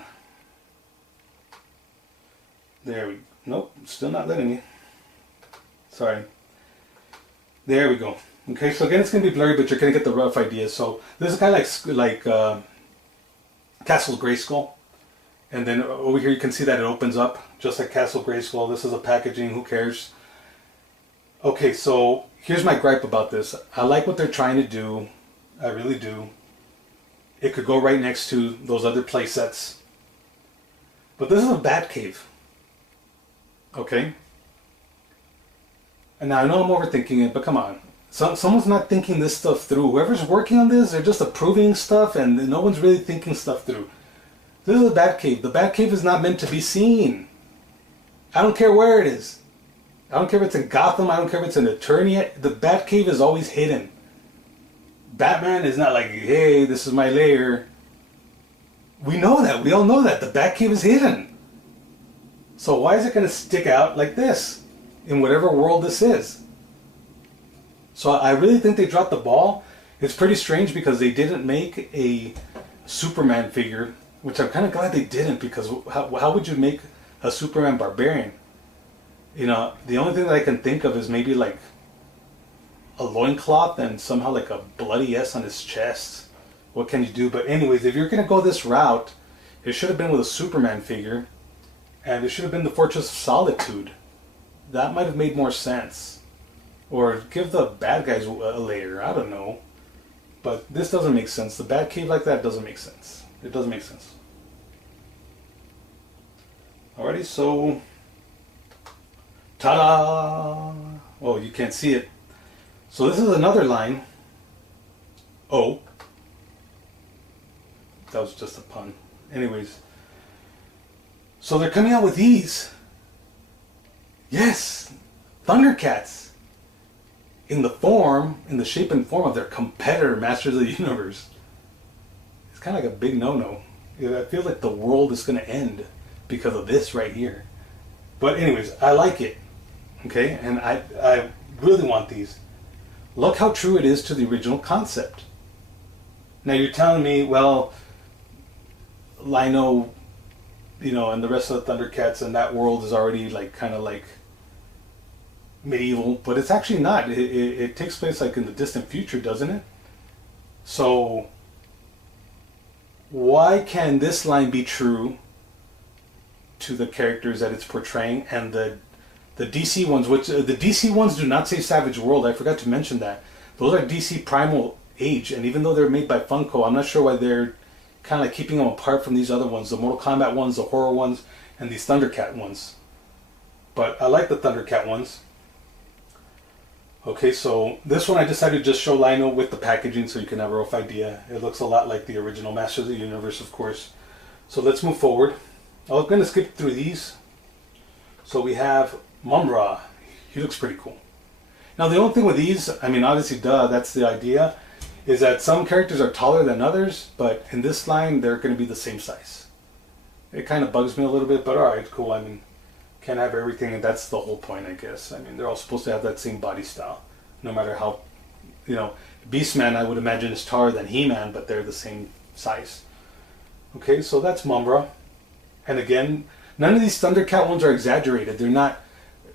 There we go. Nope, still not letting me. Sorry. There we go. Okay, so again, it's going to be blurry, but you're going to get the rough idea. So this is kind of like Castle Grayskull. And then over here you can see that it opens up, just like Castle Grayskull. This is a packaging, who cares? Okay, so here's my gripe about this. I like what they're trying to do. I really do. It could go right next to those other play sets. But this is a Batcave. Okay? And now I know I'm overthinking it, but come on. Someone's not thinking this stuff through. Whoever's working on this, they're just approving stuff and no one's really thinking stuff through. This is a Batcave. The Batcave is not meant to be seen. I don't care where it is. I don't care if it's in Gotham. I don't care if it's in Eternia. The Batcave is always hidden. Batman is not like, hey, this is my lair. We know that. We all know that. The Batcave is hidden. So why is it going to stick out like this in whatever world this is? So I really think they dropped the ball. It's pretty strange because they didn't make a Superman figure, which I'm kind of glad they didn't, because how would you make a Superman barbarian? You know, the only thing that I can think of is maybe like a loincloth and somehow like a bloody S on his chest. What can you do? But anyways, if you're going to go this route, it should have been with a Superman figure. And it should have been the Fortress of Solitude. That might have made more sense. Or give the bad guys a layer. I don't know. But this doesn't make sense. The Batcave like that doesn't make sense. It doesn't make sense. Alrighty, so... Ta-da! Oh, you can't see it. So this is another line. Oh. That was just a pun. Anyways. So they're coming out with these. Yes! Thundercats! In the shape and form of their competitor, Masters of the Universe. It's kind of like a big no-no. I feel like the world is going to end because of this right here. But anyways, I like it. Okay? And I really want these. Look how true it is to the original concept. Now you're telling me, well, Lino, you know, and the rest of the Thundercats and that world is already like kind of like medieval, but it's actually not. It takes place like in the distant future, doesn't it? So why can this line be true to the characters that it's portraying, and the DC ones, which the DC ones do not say Savage World. I forgot to mention that. Those are DC Primal Age, and even though they're made by Funko, I'm not sure why they're kind of like keeping them apart from these other ones, the Mortal Kombat ones, the horror ones, and these Thundercat ones. But I like the Thundercat ones. Okay, so this one I decided to just show Lino with the packaging so you can have a rough idea. It looks a lot like the original Masters of the Universe, of course. So let's move forward. I'm going to skip through these. So we have Mumm-ra. He looks pretty cool. Now the only thing with these, I mean obviously that's the idea, is that some characters are taller than others, but in this line they're going to be the same size. It kind of bugs me a little bit, but alright, cool. I mean, can't have everything, and that's the whole point, I guess. I mean, they're all supposed to have that same body style, no matter how, you know, Beastman I would imagine is taller than He-Man, but they're the same size. Okay, so that's Mumm-ra. And again, none of these Thundercat ones are exaggerated. They're not,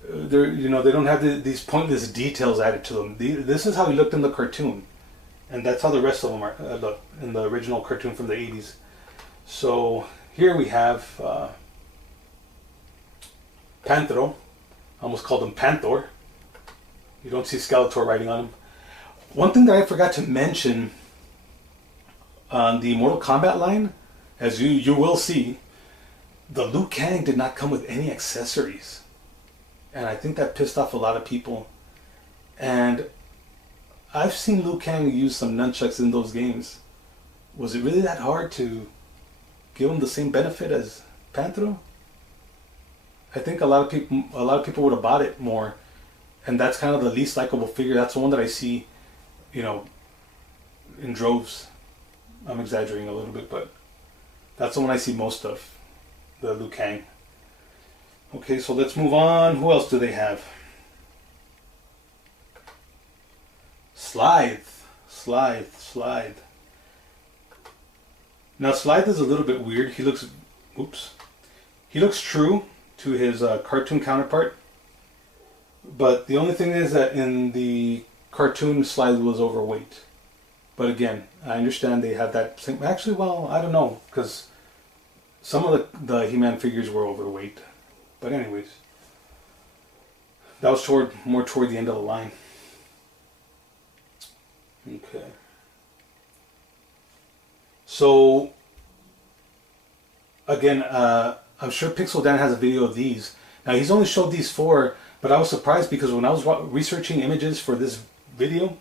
you know, they don't have these pointless details added to them. This is how he looked in the cartoon. And that's how the rest of them are look in the original cartoon from the 80s. So here we have Panthro. I almost called him Panthor. You don't see Skeletor writing on him. One thing that I forgot to mention on the Mortal Kombat line, as you will see, the Liu Kang did not come with any accessories. And I think that pissed off a lot of people. And I've seen Liu Kang use some nunchucks in those games. Was it really that hard to give him the same benefit as Panthro? I think a lot of people would have bought it more, and that's kind of the least likable figure. That's the one that I see, you know, in droves. I'm exaggerating a little bit, but that's the one I see most of, the Liu Kang. Okay, so let's move on. Who else do they have? Slythe. Now Slythe is a little bit weird. He looks true to his cartoon counterpart, but the only thing is that in the cartoon Slythe was overweight. But again, I understand they had that same. Actually, well, I don't know, because some of the He-Man figures were overweight. But anyways, that was more toward the end of the line. Okay. So again, I'm sure Pixel Dan has a video of these. Now he's only showed these 4, but I was surprised because when I was researching images for this video,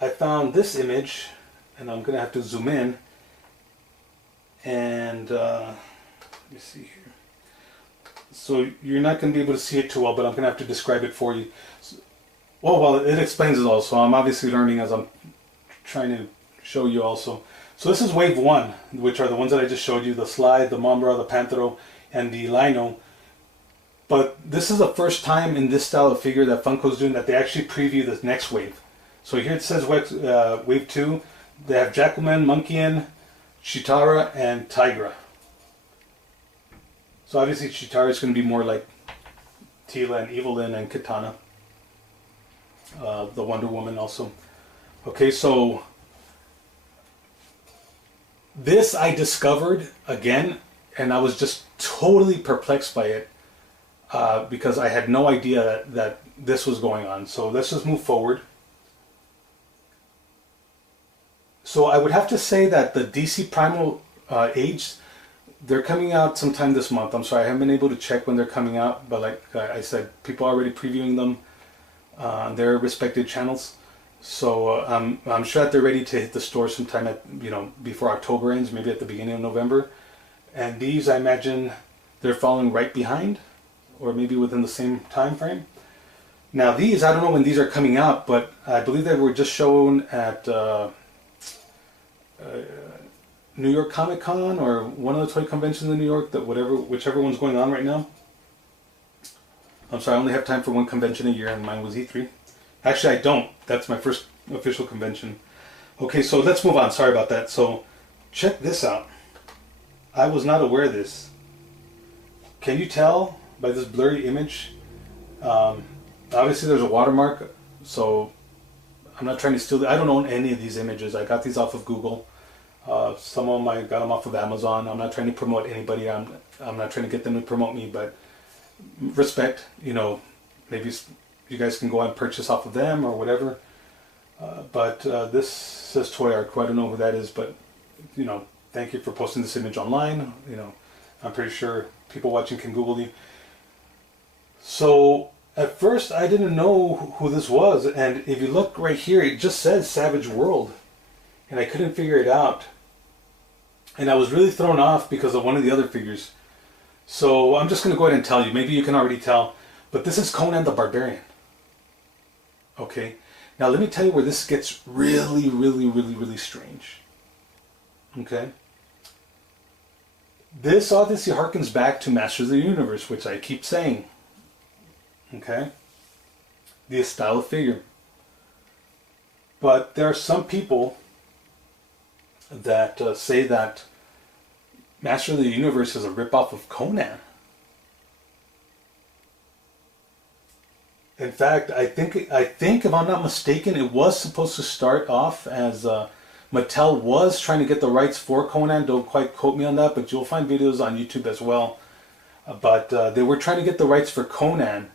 I found this image, and I'm gonna have to zoom in. And let me see here. So you're not going to be able to see it too well, but I'm going to have to describe it for you. Well, it explains it all, so I'm obviously learning as I'm trying to show you also. So this is wave 1, which are the ones that I just showed you, the Slythe, the Mumm-ra, the Panthro, and the Lino. But this is the first time in this style of figure that Funko's doing that they actually preview the next wave. So here it says wave 2. They have Jackalman, Monkeyan, Chitara, and Tigra. So obviously Chitara is going to be more like Teela and Evelyn and Katana. the Wonder Woman also. Okay, so this I discovered again, and I was just totally perplexed by it because I had no idea that this was going on. So let's just move forward. So I would have to say that the DC Primal Age, they're coming out sometime this month. I'm sorry, I haven't been able to check when they're coming out, but like I said, people are already previewing them on their respected channels. So I'm sure that they're ready to hit the store sometime at, before October ends, maybe at the beginning of November. And these, I imagine, they're following right behind, or maybe within the same time frame. Now these, I don't know when these are coming out, but I believe they were just shown at New York Comic Con or one of the toy conventions in New York, whichever one's going on right now. I'm sorry, I only have time for one convention a year, and mine was E3. Actually, I don't. That's my first official convention. Okay, so let's move on. Sorry about that. So, check this out. I was not aware of this. Can you tell by this blurry image? Obviously, there's a watermark, so I'm not trying to steal. I don't own any of these images. I got these off of Google. Some of them I got them off of Amazon. I'm not trying to promote anybody. I'm not trying to get them to promote me, but respect. Maybe you guys can go out and purchase off of them or whatever. But this says Toy Arco. I don't know who that is, but thank you for posting this image online. I'm pretty sure people watching can Google you. So at first I didn't know who this was, and if you look right here, it just says Savage World, and I couldn't figure it out. And I was really thrown off because of one of the other figures. So I'm just going to go ahead and tell you. Maybe you can already tell, but this is Conan the Barbarian. Okay, now let me tell you where this gets really, really, really, really strange. Okay, this obviously harkens back to Masters of the Universe, which I keep saying. Okay, the style of figure. But there are some people that say that Master of the Universe is a ripoff of Conan. In fact, I think if I'm not mistaken, it was supposed to start off as Mattel was trying to get the rights for Conan. Don't quite quote me on that, but you'll find videos on YouTube as well. But they were trying to get the rights for Conan,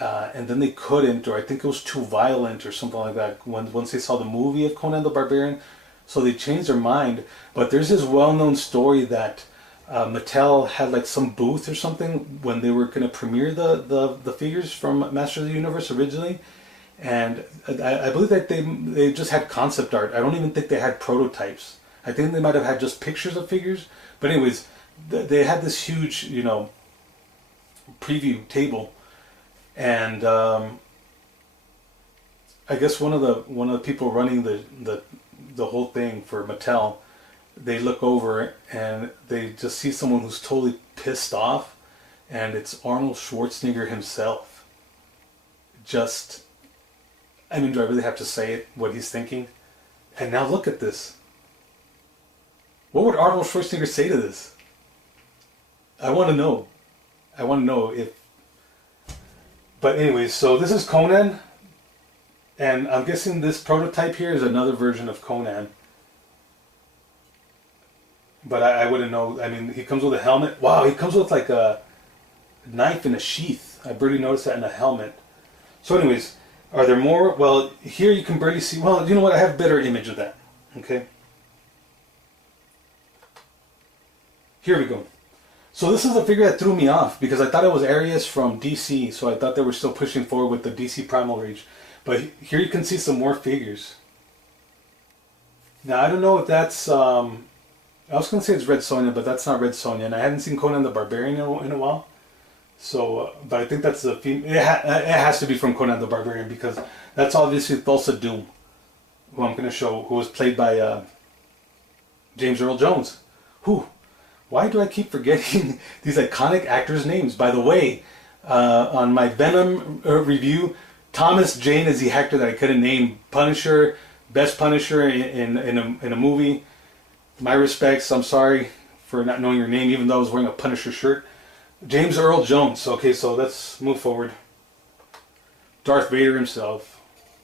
and then they couldn't, or I think it was too violent or something like that once they saw the movie of Conan the Barbarian. So they changed their mind. But there's this well-known story that Mattel had like some booth or something when they were going to premiere the figures from Master of the Universe originally. And I believe that they just had concept art. I don't even think they had prototypes. I think they might have had just pictures of figures. But anyways, they had this huge, preview table. And I guess one of the people running the whole thing for Mattel, they look over and they just see someone who's totally pissed off, and it's Arnold Schwarzenegger himself. Do I really have to say it, what he's thinking? And now look at this. What would Arnold Schwarzenegger say to this? I want to know. If... But anyways, so this is Conan. And I'm guessing this prototype here is another version of Conan. But I wouldn't know. He comes with a helmet. Wow, he comes with like a knife in a sheath. I barely noticed that in a helmet. So anyways, are there more? Well, here you can barely see. Well, you know what? I have a better image of that. Okay. Here we go. So this is a figure that threw me off because I thought it was Arius from DC. So I thought they were still pushing forward with the DC Primal Rage. But here you can see some more figures. Now, I don't know if that's... I was going to say it's Red Sonja, but that's not Red Sonja. And I hadn't seen Conan the Barbarian in a while. So, but I think that's the female... It has to be from Conan the Barbarian because that's obviously Thulsa Doom, who I'm going to show, who was played by James Earl Jones. Why do I keep forgetting these iconic actors' names? By the way, on my Venom review... Thomas Jane is the actor that I couldn't name. Punisher, best Punisher in a movie. My respects. I'm sorry for not knowing your name, even though I was wearing a Punisher shirt. James Earl Jones. Okay, so let's move forward. Darth Vader himself.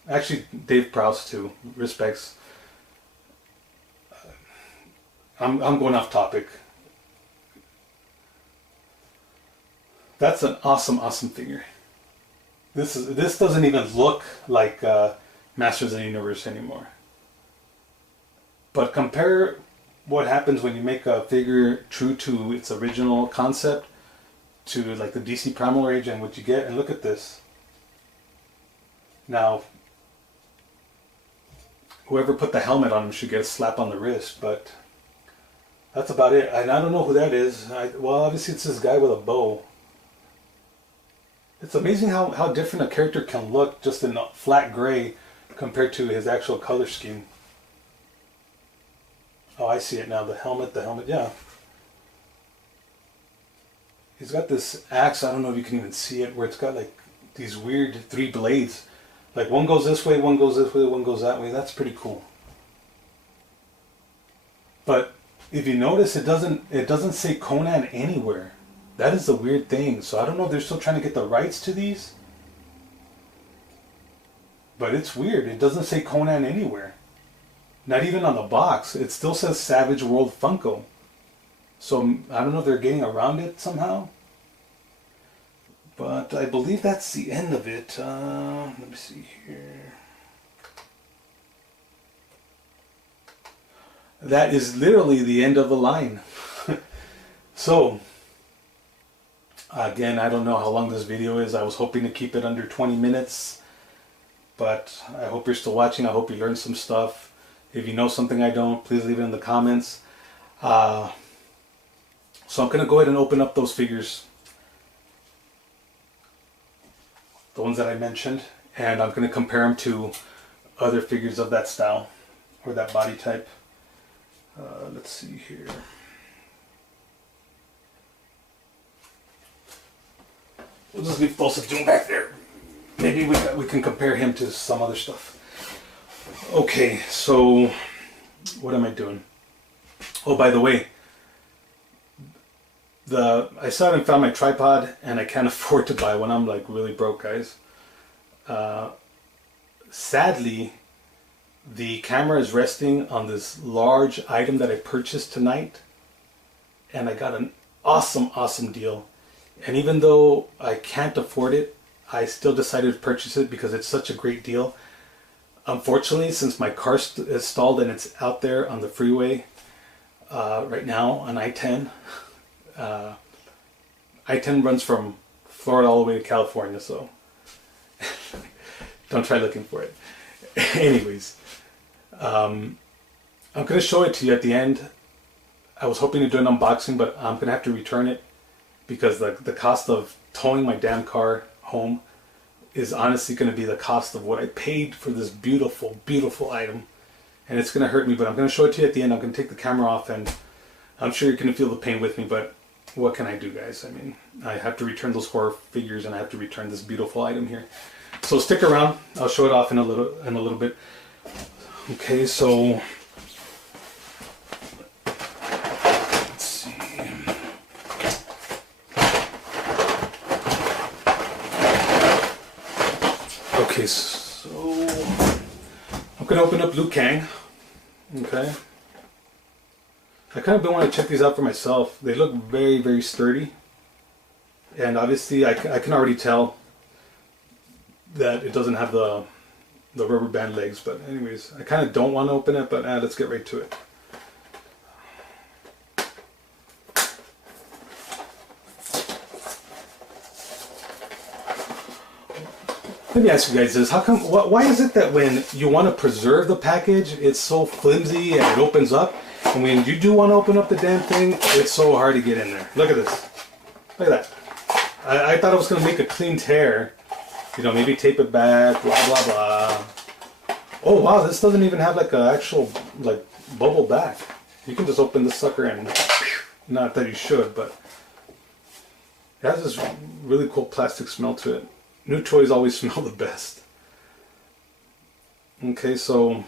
Actually, Dave Prowse too. Respects. I'm going off topic. That's an awesome figure. This doesn't even look like Masters of the Universe anymore. But compare what happens when you make a figure true to its original concept to like the DC Primal Rage and what you get, and look at this. Now, whoever put the helmet on him should get a slap on the wrist, but that's about it. And I don't know who that is. Well, obviously it's this guy with a bow. It's amazing how different a character can look just in flat gray compared to his actual color scheme. Oh, I see it now. The helmet, yeah. He's got this axe, I don't know if you can even see it, where it's got like these weird 3 blades. Like one goes this way, one goes this way, one goes that way. That's pretty cool. But if you notice, it doesn't say Conan anywhere. That is the weird thing. So I don't know if they're still trying to get the rights to these. But it's weird. It doesn't say Conan anywhere. Not even on the box. It still says Savage World Funko. So I don't know if they're getting around it somehow. But I believe that's the end of it. Let me see here. That is literally the end of the line. So, again, I don't know how long this video is. I was hoping to keep it under 20 minutes. But I hope you're still watching. I hope you learned some stuff. If you know something I don't, please leave it in the comments. So I'm going to go ahead and open up those figures. The ones that I mentioned. And I'm going to compare them to other figures of that style. Or that body type. Let's see here. We'll just leave Bosa Doom back there. Maybe we can compare him to some other stuff. Okay, so what am I doing? Oh, by the way, I still haven't found my tripod, and I can't afford to buy one. I'm like really broke, guys. Sadly, the camera is resting on this large item that I purchased tonight, and I got an awesome deal. And even though I can't afford it, I still decided to purchase it because it's such a great deal. Unfortunately, since my car is stalled and it's out there on the freeway right now on I-10, I-10 runs from Florida all the way to California, so don't try looking for it. Anyways, I'm going to show it to you at the end. I was hoping to do an unboxing, but I'm going to have to return it because the cost of towing my damn car home is honestly going to be the cost of what I paid for this beautiful item. And it's going to hurt me, but I'm going to show it to you at the end. I'm going to take the camera off, and I'm sure you're going to feel the pain with me, but what can I do, guys? I mean, I have to return those horror figures, and I have to return this beautiful item here. So stick around. I'll show it off in a little bit. Okay, so let's see. Okay, so I'm gonna open up Liu Kang. Okay. I kind of want to check these out for myself. They look very sturdy, and obviously I can already tell that it doesn't have the rubber band legs. But anyways, I kind of don't want to open it, but let's get right to it. Let me ask you guys this: how come? Why is it that when you want to preserve the package, it's so flimsy and it opens up, and when you do want to open up the damn thing, it's so hard to get in there? Look at this. Look at that. I thought I was going to make a clean tear. You know, maybe tape it back, blah blah blah. Oh wow, this doesn't even have like an actual like bubble back. You can just open this sucker and, not that you should, but it has this really cool plastic smell to it. New toys always smell the best. Okay, so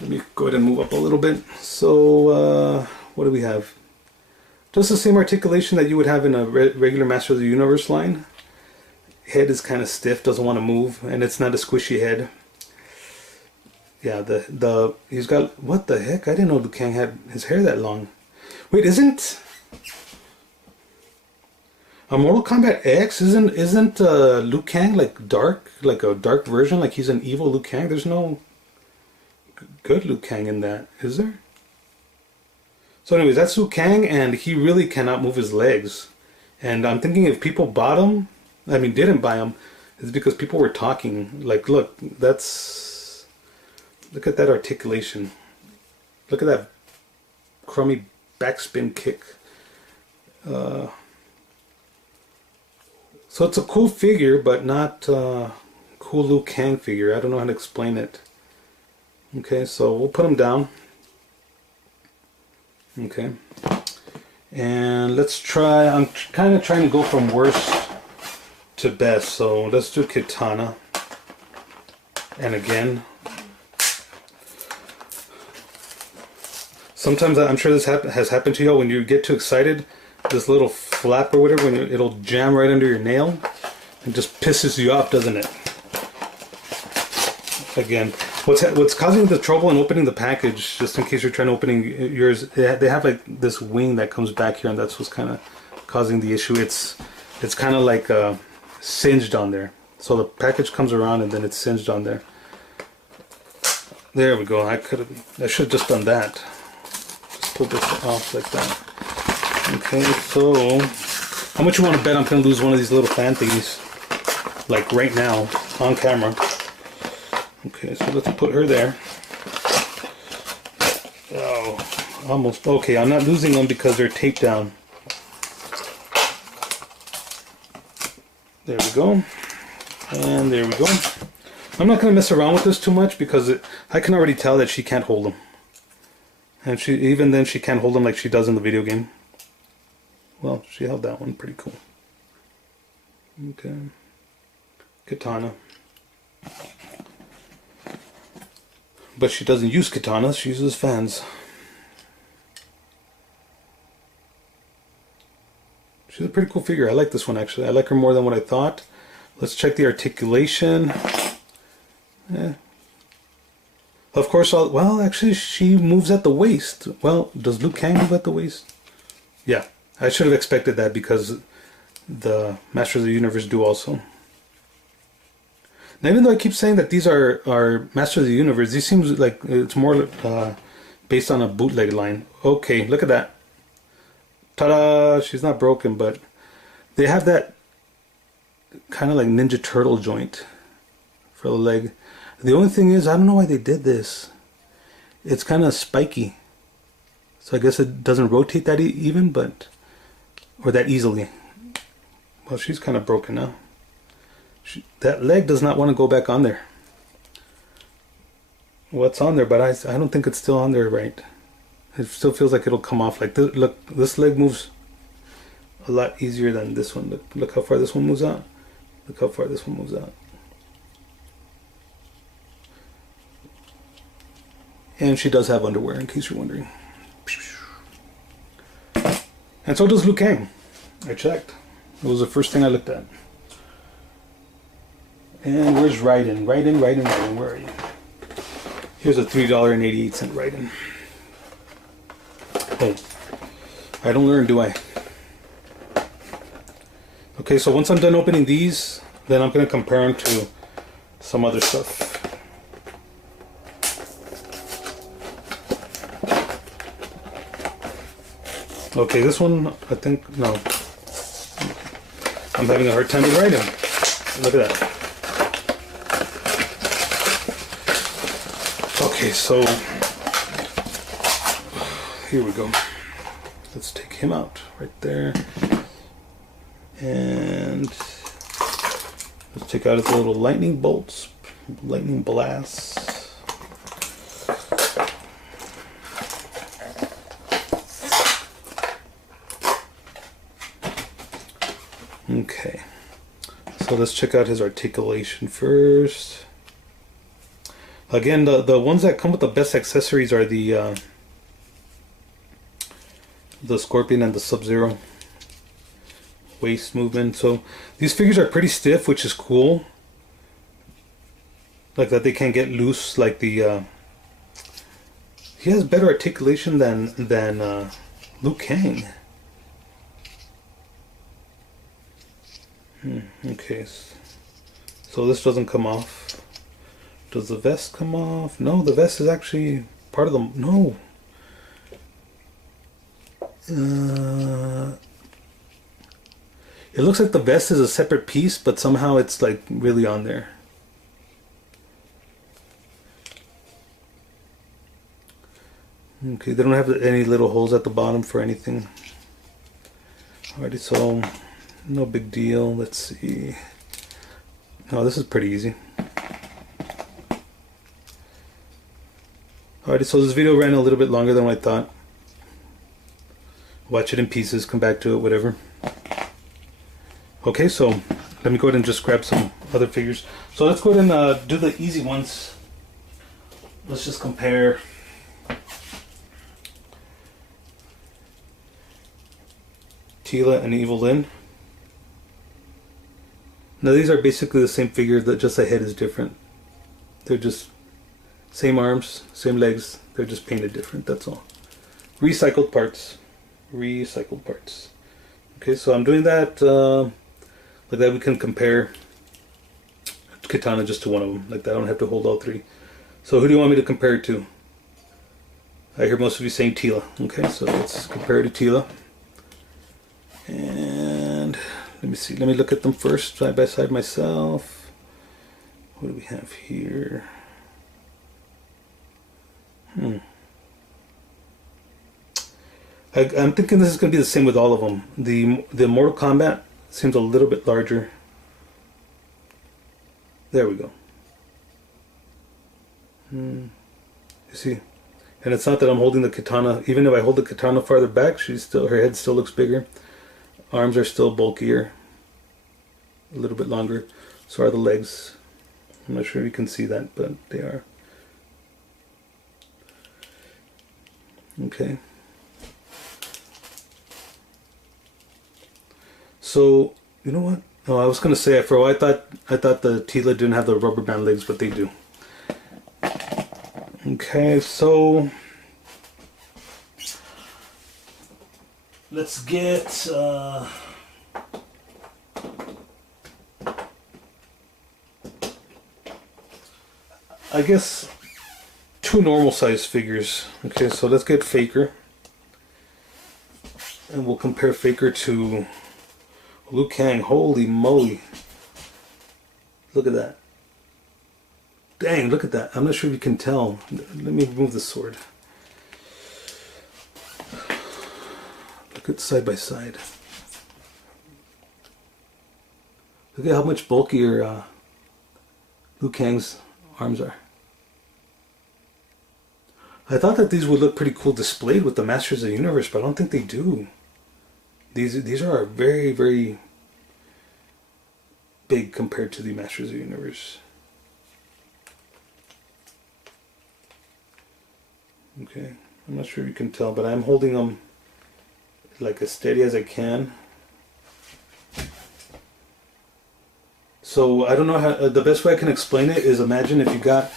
let me go ahead and move up a little bit. So what do we have? Just the same articulation that you would have in a regular Master of the Universe line. head is kind of stiff, doesn't want to move, and it's not a squishy head. Yeah, he's got, what the heck? I didn't know Liu Kang had his hair that long. Wait, isn't a Mortal Kombat X, isn't Liu Kang like dark, like a dark version, like he's an evil Liu Kang? There's no good Liu Kang in that, is there? So anyways, that's Liu Kang, and he really cannot move his legs. And I'm thinking if people bought him, I mean didn't buy him, it's because people were talking. Like, look at that articulation. Look at that crummy backspin kick. So it's a cool figure, but not cool Liu Kang figure. I don't know how to explain it. Okay, so we'll put him down. Okay. And let's try, I'm kind of trying to go from worst to best. So let's do Kitana. And again, sometimes I'm sure this has happened to y'all when you get too excited. This little flap or whatever, when it'll jam right under your nail and just pisses you off, doesn't it? Again, what's causing the trouble in opening the package, just in case you're trying to opening yours, they have like this wing that comes back here, and that's what's kind of causing the issue. It's kind of like singed on there. So the package comes around and then it's singed on there. There we go. I should have just done that. Just put this off like that. Okay, so how much you want to bet I'm going to lose one of these little fan thingies? Like right now, on camera. Okay, so let's put her there. Oh, almost. Okay, I'm not losing them because they're taped down. There we go. And there we go. I'm not going to mess around with this too much because I can already tell that she can't hold them. And even then she can't hold them like she does in the video game. Well, she held that one pretty cool. Okay. Katana. But she doesn't use katanas, she uses fans. She's a pretty cool figure. I like this one actually. I like her more than what I thought. Let's check the articulation. Yeah. Of course, well, actually, she moves at the waist. Well, does Liu Kang move at the waist? Yeah, I should have expected that because the Masters of the Universe do also. Now, even though I keep saying that these are Masters of the Universe, these seems like it's more based on a bootleg line. Okay, look at that. Ta-da! She's not broken, but they have that kind of like Ninja Turtle joint for the leg. The only thing is, I don't know why they did this. It's kind of spiky. So I guess it doesn't rotate that even, but... or that easily. Well, she's kind of broken now. That leg does not want to go back on there. Well, it's on there, but I don't think it's still on there right. It still feels like it'll come off. Like this, look, this leg moves a lot easier than this one. Look how far this one moves out. Look how far this one moves out. And she does have underwear, in case you're wondering. And so does Liu Kang. I checked. It was the first thing I looked at. And where's Raiden? Raiden, where are you? Here's a $3.88 Raiden. Oh, I don't learn, do I? Okay, so once I'm done opening these, then I'm going to compare them to some other stuff. Okay, this one, I think, no. I'm having a hard time with Raiden. Look at that. Okay, so here we go. Let's take him out right there. And let's take out his little lightning bolts, lightning blasts. Okay, so let's check out his articulation first. Again, the ones that come with the best accessories are the Scorpion and the Sub-Zero. waist movement. So these figures are pretty stiff, which is cool. Like that they can't get loose like the he has better articulation than Liu Kang. Okay, so this doesn't come off. Does the vest come off? No, the vest is actually part of the... No. It looks like the vest is a separate piece, but somehow it's like really on there. Okay, they don't have any little holes at the bottom for anything. Alrighty, so no big deal. Let's see. Oh, this is pretty easy. Alrighty, so this video ran a little bit longer than what I thought. Watch it in pieces, come back to it, whatever. Okay, so let me go ahead and just grab some other figures. So let's go ahead and do the easy ones. Let's just compare Teela and Evil Lyn. Now these are basically the same figure, that just the head is different. They're just same arms, same legs, they're just painted different, that's all. Recycled parts. Recycled parts. Okay, so I'm doing that like that we can compare Katana just to one of them. Like that I don't have to hold all three. So who do you want me to compare it to? I hear most of you saying Teela. Okay, so let's compare it to Teela. And let me see, let me look at them first, side by side myself. What do we have here? I'm thinking this is going to be the same with all of them. The Mortal Kombat seems a little bit larger. There we go. You see? And it's not that I'm holding the katana. Even if I hold the katana farther back, her head still looks bigger. Arms are still bulkier. A little bit longer. So are the legs. I'm not sure if you can see that, but they are. Okay. So, you know what? Oh, I was gonna say, for a while I thought the Teela didn't have the rubber band legs, but they do. Okay, so let's get I guess 2 normal size figures. Okay, so let's get Faker, and we'll compare Faker to Liu Kang. Holy moly, look at that. Dang, look at that. I'm not sure if you can tell. Let me move the sword. Look at side by side. Look at how much bulkier Liu Kang's arms are. I thought that these would look pretty cool displayed with the Masters of the Universe, but I don't think they do. These are very, very big compared to the Masters of the Universe. Okay, I'm not sure if you can tell, but I'm holding them like as steady as I can. So I don't know how, the best way I can explain it is, imagine if you got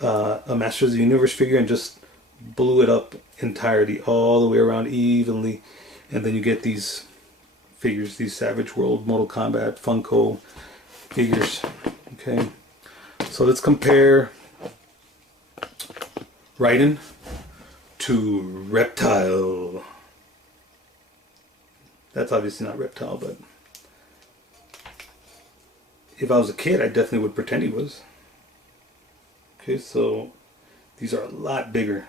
a Masters of the Universe figure and just blew it up entirely, all the way around evenly, and then you get these figures, these Savage World, Mortal Kombat, Funko figures. Okay, so let's compare Raiden to Reptile. That's obviously not Reptile, but if I was a kid, I definitely would pretend he was. Okay, so these are a lot bigger.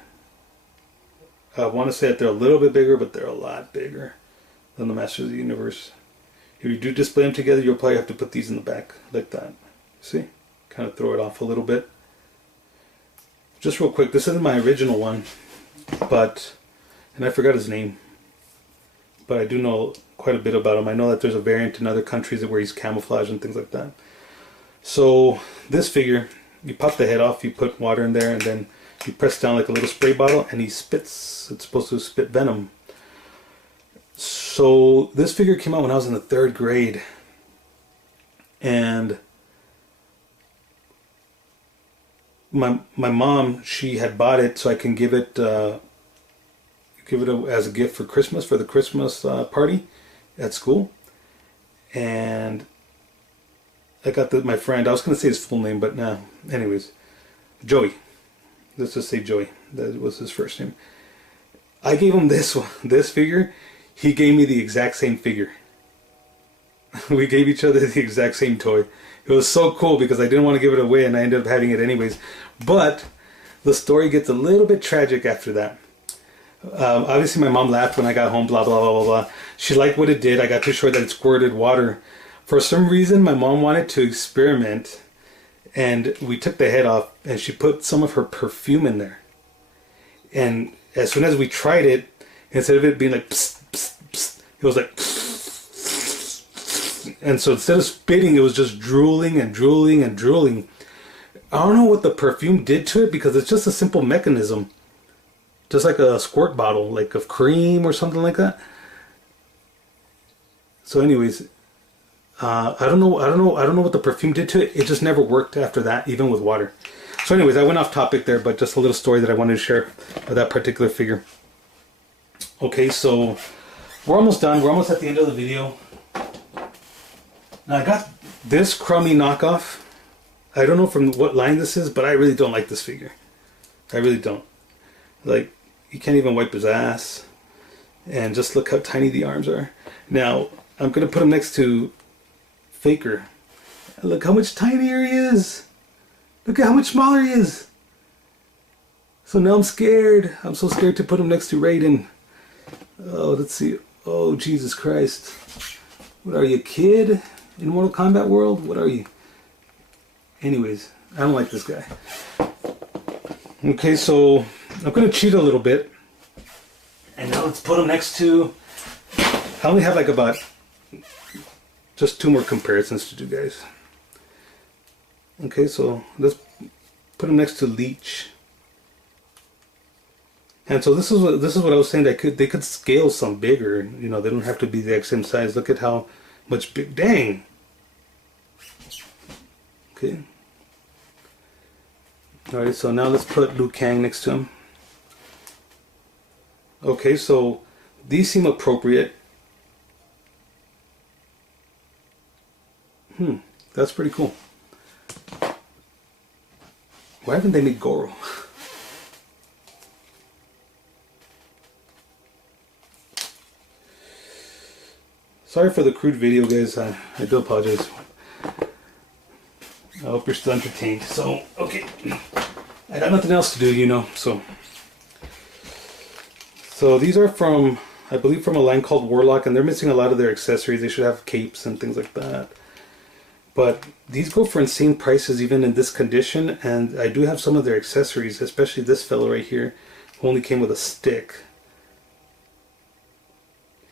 I want to say that they're a little bit bigger, but they're a lot bigger than the Masters of the Universe. If you do display them together, you'll probably have to put these in the back like that. See? Kind of throw it off a little bit. Just real quick, this isn't my original one, but, and I forgot his name, but I do know quite a bit about him. I know that there's a variant in other countries where he's camouflage and things like that. So this figure, you pop the head off, you put water in there, and then you press down like a little spray bottle, and he spits. It's supposed to spit venom. So this figure came out when I was in the 3rd grade, and my mom, she had bought it so I can give it as a gift for Christmas, for the Christmas party at school. And I got my friend, I was going to say his full name, but nah, anyways, Joey. Let's just say Joey. That was his first name. I gave him this figure. He gave me the exact same figure. We gave each other the exact same toy. It was so cool because I didn't want to give it away, and I ended up having it anyways. But the story gets a little bit tragic after that. Obviously, my mom laughed when I got home, blah, blah, blah, blah, blah. She liked what it did. I got to show her that it squirted water. For some reason, my mom wanted to experiment, and we took the head off, and she put some of her perfume in there. And as soon as we tried it, instead of it being like, psst, psst, psst, it was like, psst. And so instead of spitting, it was just drooling and drooling and drooling. I don't know what the perfume did to it, because it's just a simple mechanism. Just like a squirt bottle, like of cream or something like that. So anyways, I don't know what the perfume did to it. It just never worked after that, even with water. So anyways, I went off topic there, but just a little story that I wanted to share of that particular figure. Okay, so we're almost done. We're almost at the end of the video. Now I got this crummy knockoff. I don't know from what line this is, but I really don't like this figure. I really don't. Like, he can't even wipe his ass. And just look how tiny the arms are. Now, I'm going to put him next to Faker. Look how much tinier he is. Look at how much smaller he is. So now I'm scared. I'm so scared to put him next to Raiden. Oh, let's see. Oh, Jesus Christ. What are you, a kid? In Mortal Kombat world? What are you? Anyways, I don't like this guy. Okay, so I'm going to cheat a little bit. And now let's put him next to... I only have like about just 2 more comparisons to do, guys. Okay, so let's put him next to Leech. And so this is what I was saying. They could scale some bigger. You know, they don't have to be the exact same size. Look at how much big. Dang. Okay. All right. So now let's put Liu Kang next to him. Okay. So these seem appropriate. That's pretty cool. Why haven't they made Goro? Sorry for the crude video, guys. I do apologize. I hope you're still entertained. So, okay. I got nothing else to do, you know, so. So these are from, I believe, from a line called Warlock, and they're missing a lot of their accessories. They should have capes and things like that. But these go for insane prices even in this condition, and I do have some of their accessories, especially this fellow right here, who only came with a stick.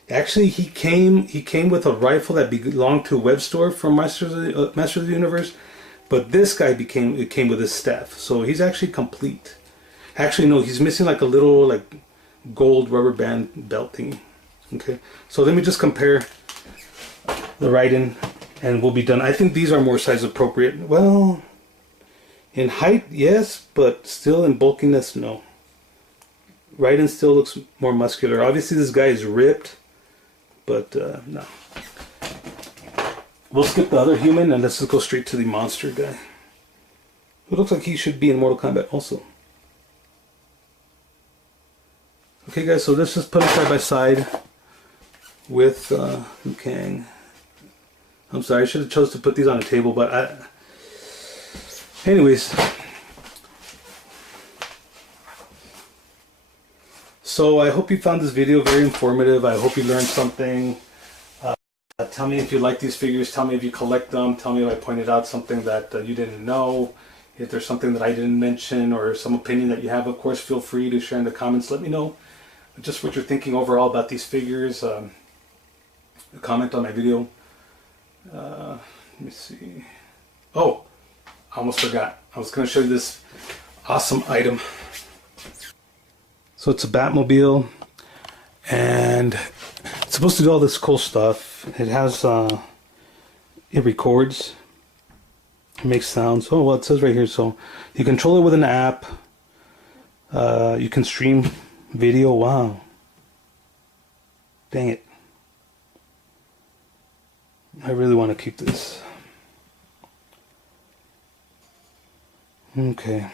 Actually, he came with a rifle that belonged to a web store from Masters of the Universe, but this guy came with his staff, so he's actually complete. Actually, no, he's missing like a little like gold rubber band belt thingy. Okay, so let me just compare the Raiden, and we'll be done. I think these are more size appropriate. Well, in height, yes, but still in bulkiness, no. Raiden still looks more muscular. Obviously, this guy is ripped. But, no. We'll skip the other human and let's just go straight to the monster guy. Who looks like he should be in Mortal Kombat also. Okay, guys, so let's just put him side by side with Liu Kang. I'm sorry, I should have chose to put these on a table, but anyways. So I hope you found this video very informative. I hope you learned something. Tell me if you like these figures. Tell me if you collect them. Tell me if I pointed out something that you didn't know. If there's something that I didn't mention or some opinion that you have, of course, feel free to share in the comments. Let me know just what you're thinking overall about these figures. Comment on my video. Let me see. Oh, I almost forgot. I was going to show you this awesome item. So it's a Batmobile, and It's supposed to do all this cool stuff. It has, it records. It makes sounds. Oh, well, it says right here. So you control it with an app. You can stream video. Wow. Dang it. I really want to keep this. Okay.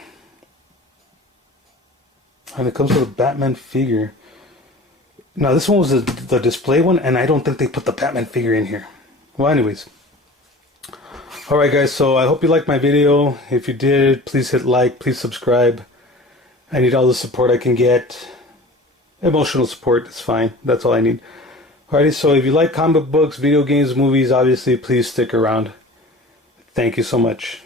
And it comes with a Batman figure. Now this one was the display one, and I don't think they put the Batman figure in here. Well, anyways. Alright guys, so I hope you liked my video. If you did, please hit like, please subscribe. I need all the support I can get. Emotional support is fine. That's all I need. Alrighty, so if you like comic books, video games, movies, obviously please stick around. Thank you so much.